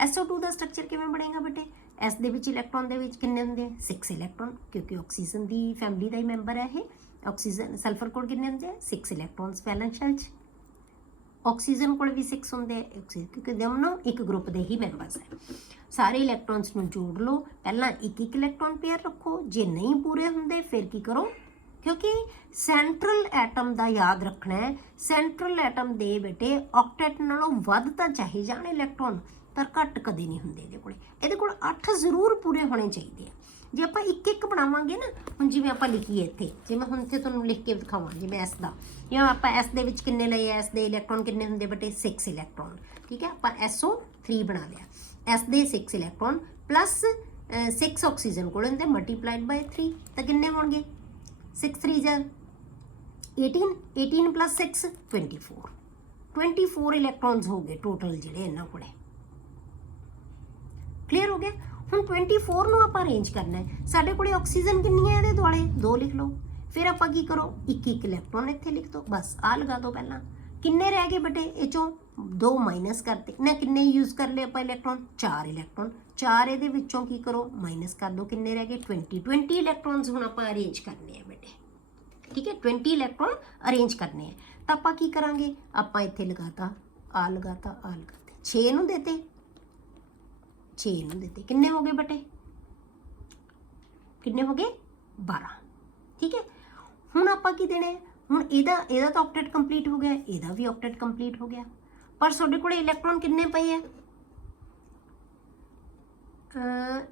SO2 ਦਾ ਸਟਰਕਚਰ ਕਿਵੇਂ ਬਣੇਗਾ ਬੇਟੇ? S ਦੇ ਵਿੱਚ ਇਲੈਕਟ੍ਰੋਨ ਦੇ ਵਿੱਚ ਕਿੰਨੇ ਹੁੰਦੇ? 6 ਇਲੈਕਟ੍ਰੋਨ, ਕਿਉਂਕਿ ਆਕਸੀਜਨ ਦੀ ਫੈਮਿਲੀ ਦਾ ਹੀ ਮੈਂਬਰ ਹੈ ਇਹ। ਆਕਸੀਜਨ ਸਲਫਰ ਕੋਲ ਕਿੰਨੇ ਹੁੰਦੇ ਆ? 6 ਇਲੈਕਟ੍ਰੋਨਸ ਵੈਲੈਂਸ ਸ਼ੈਲ 'ਚ। ਆਕਸੀਜਨ ਕੋਲ ਵੀ 6 ਹੁੰਦੇ ਆ, ਕਿਉਂਕਿ ਦੋਨੋਂ ਇੱਕ ਗਰੁੱਪ ਦੇ ਹੀ ਮੈਂਬਰਸ ਹੈ। ਸਾਰੇ ਇਲੈਕਟ੍ਰੋਨਸ ਨੂੰ ਜੋੜ ਲਓ, ਪਹਿਲਾਂ ਇੱਕ ਇਲੈਕਟ੍ਰੋਨ ਪੇਅਰ ਰੱਖੋ, ਜੇ ਨਹੀਂ ਪੂਰੇ ਹੁੰਦੇ ਫਿਰ ਕੀ ਕਰੋ? ਕਿਉਂਕਿ ਸੈਂਟਰਲ ਐਟਮ ਦਾ ਯਾਦ ਰੱਖਣਾ ਹੈ, ਸੈਂਟਰਲ ਐਟਮ ਦੇ ਬੇਟੇ ਆਕਟੇਟ ਨਾਲੋਂ ਵੱਧ ਤਾਂ ਚਾਹੇ ਜਾਣ ਇਲੈਕਟ੍ਰੋਨ, ਪਰ ਘੱਟ ਕਦੇ ਨਹੀਂ ਹੁੰਦੇ ਇਹਦੇ ਕੋਲ 8 ਜ਼ਰੂਰ ਪੂਰੇ ਹੋਣੇ ਚਾਹੀਦੇ ਆ। ਜੇ ਆਪਾਂ ਇੱਕ ਬਣਾਵਾਂਗੇ ਨਾ, ਹੁਣ ਜਿਵੇਂ ਆਪਾਂ ਲਿਖੀਏ ਇੱਥੇ, ਜਿਵੇਂ ਹੁਣ ਇੱਥੇ ਤੁਹਾਨੂੰ ਲਿਖ ਕੇ ਦਿਖਾਵਾਂ, ਜਿਵੇਂ S ਦਾ, ਜਿਵੇਂ ਆਪਾਂ S ਦੇ ਵਿੱਚ ਕਿੰਨੇ ਲਏ ਆ? S ਦੇ ਇਲੈਕਟ੍ਰੋਨ ਕਿੰਨੇ ਹੁੰਦੇ ਬੇਟੇ? 6 ਇਲੈਕਟ੍ਰੋਨ, ਠੀਕ ਹੈ। ਆਪਾਂ SO3 ਬਣਾ ਲਿਆ, S ਦੇ 6 ਇਲੈਕਟ੍ਰੋਨ ਪਲੱਸ 6 ਆਕਸੀਜਨ ਕੋਲ ਹੁੰਦੇ, ਮਲਟੀਪਲਾਈਡ ਬਾਈ 3, ਤਾਂ ਕਿੰਨੇ ਹੋਣਗੇ? 6 3 ਜਾਂ 18, 18 ਪਲੱਸ 6 24 ਇਲੈਕਟ੍ਰੋਨਸ ਹੋ ਗਏ ਟੋਟਲ ਜਿਹੜੇ ਇਹਨਾਂ ਕੋਲੇ। ਕਲੀਅਰ ਹੋ ਗਿਆ? ਹੁਣ 24 ਨੂੰ ਆਪਾਂ ਅਰੇਂਜ ਕਰਨਾ ਹੈ। ਸਾਡੇ ਕੋਲੇ ਆਕਸੀਜਨ ਕਿੰਨੀ ਹੈ ਇਹਦੇ ਦੁਆਲੇ? 2 ਲਿਖ ਲਓ। ਫਿਰ ਆਪਾਂ ਕੀ ਕਰੋ? ਇੱਕ ਇਲੈਕਟ੍ਰੋਨ ਇੱਥੇ ਲਿਖ ਦਿਓ, ਬਸ ਆ ਲਗਾ ਦਿਓ। ਪਹਿਲਾਂ ਕਿੰਨੇ ਰਹਿ ਗਏ ਬੇਟੇ? ਇਹ ਚੋਂ 2 ਮਾਈਨਸ ਕਰਤੇ ਨਾ, ਕਿੰਨੇ ਯੂਜ਼ ਕਰ ਲਏ ਆਪਾਂ ਇਲੈਕਟ੍ਰੋਨ? 4 ਇਲੈਕਟ੍ਰੋਨ। 4 ਇਹਦੇ ਵਿੱਚੋਂ ਕੀ ਕਰੋ? ਮਾਈਨਸ ਕਰ ਦਿਓ। ਕਿੰਨੇ ਰਹਿ ਗਏ? 20 ਇਲੈਕਟ੍ਰੋਨਸ ਹੁਣ ਆਪਾਂ ਅਰੇਂਜ ਕਰਨੇ ਆ ਬੇਟੇ, ਠੀਕ ਹੈ। 20 ਇਲੈਕਟ੍ਰੋਨ ਅਰੇਂਜ ਕਰਨੇ ਆ, ਤਾਂ ਆਪਾਂ ਕੀ ਕਰਾਂਗੇ? ਆਪਾਂ ਇੱਥੇ ਲਗਾਤਾ, ਆ ਲਗਾਤਾ, ਆ ਲਗਾਤੇ, 6 ਨੂੰ ਦੇਤੇ, 6 ਨੂੰ ਦੇਤੇ, ਕਿੰਨੇ ਹੋ ਗਏ ਬੇਟੇ? ਕਿੰਨੇ ਹੋ ਗਏ? 12, ਠੀਕ ਹੈ। ਹੁਣ ਆਪਾਂ ਕੀ ਦੇਣੇ? ਹੁਣ ਇਹਦਾ ਤਾਂ ਆਕਟੇਟ ਕੰਪਲੀਟ ਹੋ ਗਿਆ, ਇਹਦਾ ਵੀ ਆਕਟੇਟ ਕੰਪਲੀਟ ਹੋ ਗਿਆ, ਪਰ ਤੁਹਾਡੇ ਕੋਲੇ ਇਲੈਕਟ੍ਰੋਨ ਕਿੰਨੇ ਪਏ ਆ?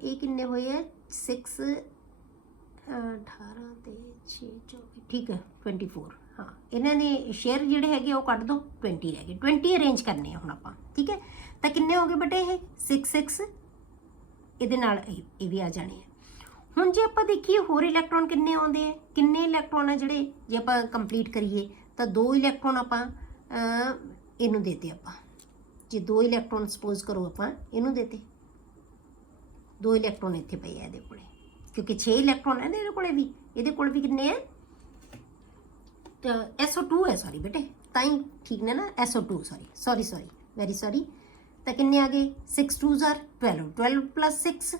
ਇਹ ਕਿੰਨੇ ਹੋਏ ਆ? 6 18 ਤੇ 6 24, ਠੀਕ ਹੈ, 24। ਹਾਂ, ਇਹਨਾਂ ਨੇ ਸ਼ੇਅਰ ਜਿਹੜੇ ਹੈਗੇ ਉਹ ਕੱਢ ਦਿਓ, 20 ਰਹਿ ਗਏ। 20 ਅਰੇਂਜ ਕਰਨੇ ਆ ਹੁਣ ਆਪਾਂ, ਠੀਕ ਹੈ। ਤਾਂ ਕਿੰਨੇ ਹੋ ਗਏ ਬੇਟੇ? ਇਹ 6 ਇਹਦੇ ਨਾਲ ਇਹ ਵੀ ਆ ਜਾਣੇ ਆ। ਹੁਣ ਜੇ ਆਪਾਂ ਦੇਖੀਏ ਹੋਰ ਇਲੈਕਟ੍ਰੋਨ ਕਿੰਨੇ ਆਉਂਦੇ ਆ, ਕਿੰਨੇ ਇਲੈਕਟ੍ਰੋਨ ਆ ਜਿਹੜੇ, ਜੇ ਆਪਾਂ ਕੰਪਲੀਟ ਕਰੀਏ ਤਾਂ 2 ਇਲੈਕਟ੍ਰੋਨ ਆਪਾਂ ਇਹਨੂੰ ਦੇਤੇ। ਆਪਾਂ ਜੇ 2 ਇਲੈਕਟ੍ਰੋਨ ਸਪੋਜ਼ ਕਰੋ ਆਪਾਂ ਇਹਨੂੰ ਦੇਤੇ, 2 ਇਲੈਕਟ੍ਰੋਨ ਇੱਥੇ ਪਏ ਆ ਇਹਦੇ ਕੋਲੇ, ਕਿਉਂਕਿ 6 ਇਲੈਕਟ੍ਰੋਨ ਹੈ ਇਹਦੇ ਕੋਲੇ ਵੀ। ਇਹਦੇ ਕੋਲ ਵੀ ਕਿੰਨੇ ਆ? SO2 ਹੈ, ਸੌਰੀ ਬੇਟੇ, ਤਾਂ ਹੀ ਠੀਕ ਨੇ ਨਾ, SO2, ਸੌਰੀ ਵੈਰੀ ਸੌਰੀ। ਤਾਂ ਕਿੰਨੇ ਆ ਗਏ? 6 2s are 12, 12 plus 6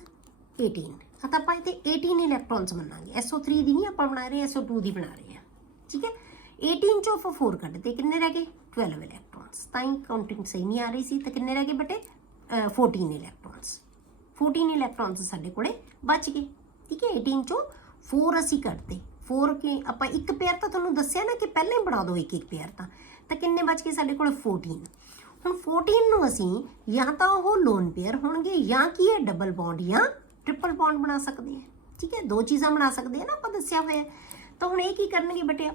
18। ਤਾਂ ਆਪਾਂ ਇੱਥੇ 18 ਇਲੈਕਟ੍ਰੋਨਸ ਮੰਨਾਂਗੇ। SO3 ਦੀ ਨਹੀਂ ਆਪਾਂ ਬਣਾ ਰਹੇ, SO2 ਦੀ ਬਣਾ ਰਹੇ ਹਾਂ, ਠੀਕ ਹੈ। 18 ਚੋਂ 4 ਕੱਢਦੇ, ਕਿੰਨੇ ਰਹਿ ਗਏ? 12 ਇਲੈਕਟ੍ਰੋਨਸ। ਤਾਂ ਹੀ ਕਾਊਂਟਿੰਗ ਸਹੀ ਨਹੀਂ ਆ ਰਹੀ ਸੀ। ਤਾਂ ਕਿੰਨੇ ਰਹਿ ਗਏ ਬੇਟੇ? 14 ਇਲੈਕਟ੍ਰੋਨਸ। 14 ਇਲੈਕਟ੍ਰੋਨਸ ਸਾਡੇ ਕੋਲੇ ਬਚ ਗਏ, ਠੀਕ ਹੈ। 18 ਚੋਂ 4 ਅਸੀਂ ਕੱਢਦੇ, 4 ਕਿ ਆਪਾਂ ਇੱਕ ਪੇਅਰ ਤਾਂ ਤੁਹਾਨੂੰ ਦੱਸਿਆ ਨਾ ਕਿ ਪਹਿਲਾਂ ਹੀ ਬਣਾ ਦਿਓ ਇੱਕ ਪੇਅਰ। ਤਾਂ ਕਿੰਨੇ ਬਚ ਗਏ ਸਾਡੇ ਕੋਲ? 14। ਹੁਣ 14 ਨੂੰ ਅਸੀਂ ਜਾਂ ਤਾਂ ਉਹ ਲੋਨ ਪੇਅਰ ਹੋਣਗੇ, ਜਾਂ ਕੀ ਹੈ ਡਬਲ ਬੌਂਡ ਜਾਂ ਟ੍ਰਿਪਲ ਬੌਂਡ ਬਣਾ ਸਕਦੇ ਹਾਂ, ਠੀਕ ਹੈ। 2 ਚੀਜ਼ਾਂ ਬਣਾ ਸਕਦੇ ਹਾਂ ਨਾ, ਆਪਾਂ ਦੱਸਿਆ ਹੋਇਆ। ਤਾਂ ਹੁਣ ਇਹ ਕੀ ਕਰਨਗੇ ਬੇਟੇ?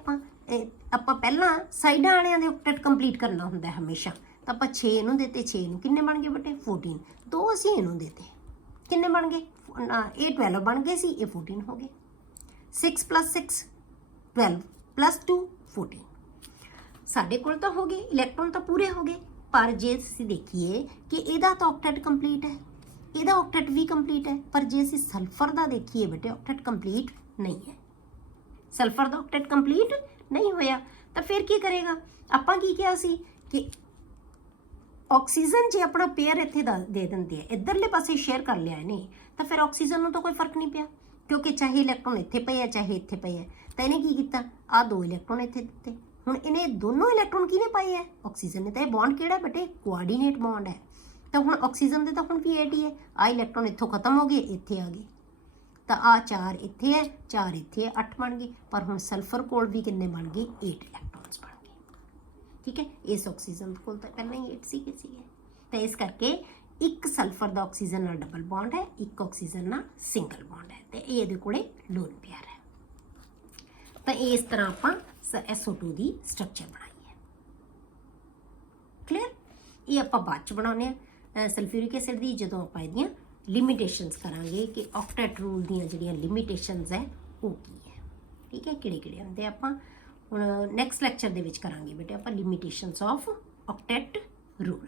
ਆਪਾਂ ਪਹਿਲਾਂ ਸਾਈਡਾਂ ਵਾਲਿਆਂ ਦੇ ਆਕਟੇਟ ਕੰਪਲੀਟ ਕਰਨਾ ਹੁੰਦਾ ਹਮੇਸ਼ਾ। ਤਾਂ ਆਪਾਂ 6 ਨੂੰ ਦੇਤੇ, 6 ਨੂੰ ਕਿੰਨੇ ਬਣ ਗਏ ਬੇਟੇ? 14। 2 ਅਸੀਂ ਇਹਨੂੰ ਦੇਤੇ, ਕਿੰਨੇ ਬਣ ਗਏ? ਇਹ 12 ਬਣ ਗਏ ਸੀ, ਇਹ 14 ਹੋ ਗਏ। 6 plus 6 12 plus 2 14। ਸਾਡੇ ਕੋਲ ਤਾਂ ਹੋ ਗਏ ਇਲੈਕਟ੍ਰੋਨ, ਤਾਂ ਪੂਰੇ ਹੋ ਗਏ। ਪਰ ਜੇ ਅਸੀਂ ਦੇਖੀਏ ਕਿ ਇਹਦਾ ਤਾਂ ਆਕਟੇਟ ਕੰਪਲੀਟ ਹੈ, ਇਹਦਾ ਆਕਟੇਟ ਵੀ ਕੰਪਲੀਟ ਹੈ, ਪਰ ਜੇ ਅਸੀਂ ਸਲਫਰ ਦਾ ਦੇਖੀਏ ਬੇਟੇ, ਆਕਟੇਟ ਕੰਪਲੀਟ ਨਹੀਂ ਹੈ। ਸਲਫਰ ਦਾ ਆਕਟੇਟ ਕੰਪਲੀਟ ਨਹੀਂ ਹੋਇਆ। ਤਾਂ ਫਿਰ ਕੀ ਕਰੇਗਾ? ਆਪਾਂ ਕੀ ਕਿਹਾ ਸੀ ਕਿ ਆਕਸੀਜਨ ਜੇ ਆਪਣਾ ਪੇਅਰ ਇੱਥੇ ਦੇ ਦਿੰਦੇ ਆ, ਇੱਧਰਲੇ ਪਾਸੇ ਸ਼ੇਅਰ ਕਰ ਲਿਆ ਇਹਨੇ, ਤਾਂ ਫਿਰ ਆਕਸੀਜਨ ਨੂੰ ਤਾਂ ਕੋਈ ਫਰਕ ਨਹੀਂ ਪਿਆ, ਕਿਉਂਕਿ ਚਾਹੇ ਇਲੈਕਟ੍ਰੋਨ ਇੱਥੇ ਪਏ ਆ ਚਾਹੇ ਇੱਥੇ ਪਏ ਆ। ਤਾਂ ਇਹਨੇ ਕੀ ਕੀਤਾ? ਆਹ 2 ਇਲੈਕਟ੍ਰੋਨ ਇੱਥੇ ਦਿੱਤੇ। ਹੁਣ ਇਹਨੇ ਦੋਨੋਂ ਇਲੈਕਟ੍ਰੋਨ ਕਿਹਨੇ ਪਾਏ ਹੈ? ਆਕਸੀਜਨ ਨੇ। ਤਾਂ ਇਹ ਬੌਂਡ ਕਿਹੜਾ ਬੇਟੇ? ਕੋਆਰਡੀਨੇਟ ਬੌਂਡ ਹੈ। ਤਾਂ ਹੁਣ ਆਕਸੀਜਨ ਦੇ ਤਾਂ ਹੁਣ ਵੀ 8 ਹੀ ਹੈ। ਆਹ ਇਲੈਕਟ੍ਰੋਨ ਇੱਥੋਂ ਖਤਮ ਹੋ ਗਏ, ਇੱਥੇ ਆ ਗਏ। ਤਾਂ ਆਹ 4 ਇੱਥੇ ਹੈ, 4 ਇੱਥੇ ਹੈ, 8 ਬਣ ਗਏ। ਪਰ ਹੁਣ ਸਲਫਰ ਕੋਲ ਵੀ ਕਿੰਨੇ ਬਣ ਗਏ? 8 ਇਲੈਕਟ੍ਰੋਨਸ ਬਣ ਗਏ, ਠੀਕ ਹੈ। ਇਸ ਆਕਸੀਜਨ ਕੋਲ ਤਾਂ ਪਹਿਲਾਂ ਹੀ 8 ਸੀਗੇ। ਤਾਂ ਇਸ ਕਰਕੇ ਇੱਕ ਸਲਫਰ ਦਾ ਆਕਸੀਜਨ ਨਾਲ ਡਬਲ ਬੌਂਡ ਹੈ, ਇੱਕ ਆਕਸੀਜਨ ਨਾਲ ਸਿੰਗਲ ਬੌਂਡ ਹੈ, ਤੇ ਇਹ ਇਹਦੇ ਕੋਲੇ ਲੋਨ ਪੇਅਰ ਹੈ। ਤਾਂ ਇਸ ਤਰ੍ਹਾਂ ਆਪਾਂ SO2 ਦੀ ਸਟਰਕਚਰ ਬਣਾਈ ਹੈ। ਕਲੀਅਰ? ਇਹ ਆਪਾਂ ਬਾਅਦ ਚ ਬਣਾਉਂਦੇ ਆ ਸਲਫਿਊਰਿਕ ਐਸਿਡ ਦੀ, ਜਦੋਂ ਆਪਾਂ ਇਹਦੀਆਂ ਲਿਮਿਟੇਸ਼ਨਸ ਕਰਾਂਗੇ ਕਿ ਆਕਟੇਟ ਰੂਲ ਦੀਆਂ ਜਿਹੜੀਆਂ ਲਿਮਿਟੇਸ਼ਨਸ ਹੈ ਉਹ ਕੀ ਹੈ, ਠੀਕ ਹੈ, ਕਿਹੜੇ ਕਿਹੜੇ ਹੁੰਦੇ ਆਪਾਂ ਹੁਣ ਨੈਕਸਟ ਲੈਕਚਰ ਦੇ ਵਿੱਚ ਕਰਾਂਗੇ ਬੇਟੇ ਆਪਾਂ ਲਿਮਿਟੇਸ਼ਨਸ ਆਫ ਆਕਟੈਟ ਰੂਲ।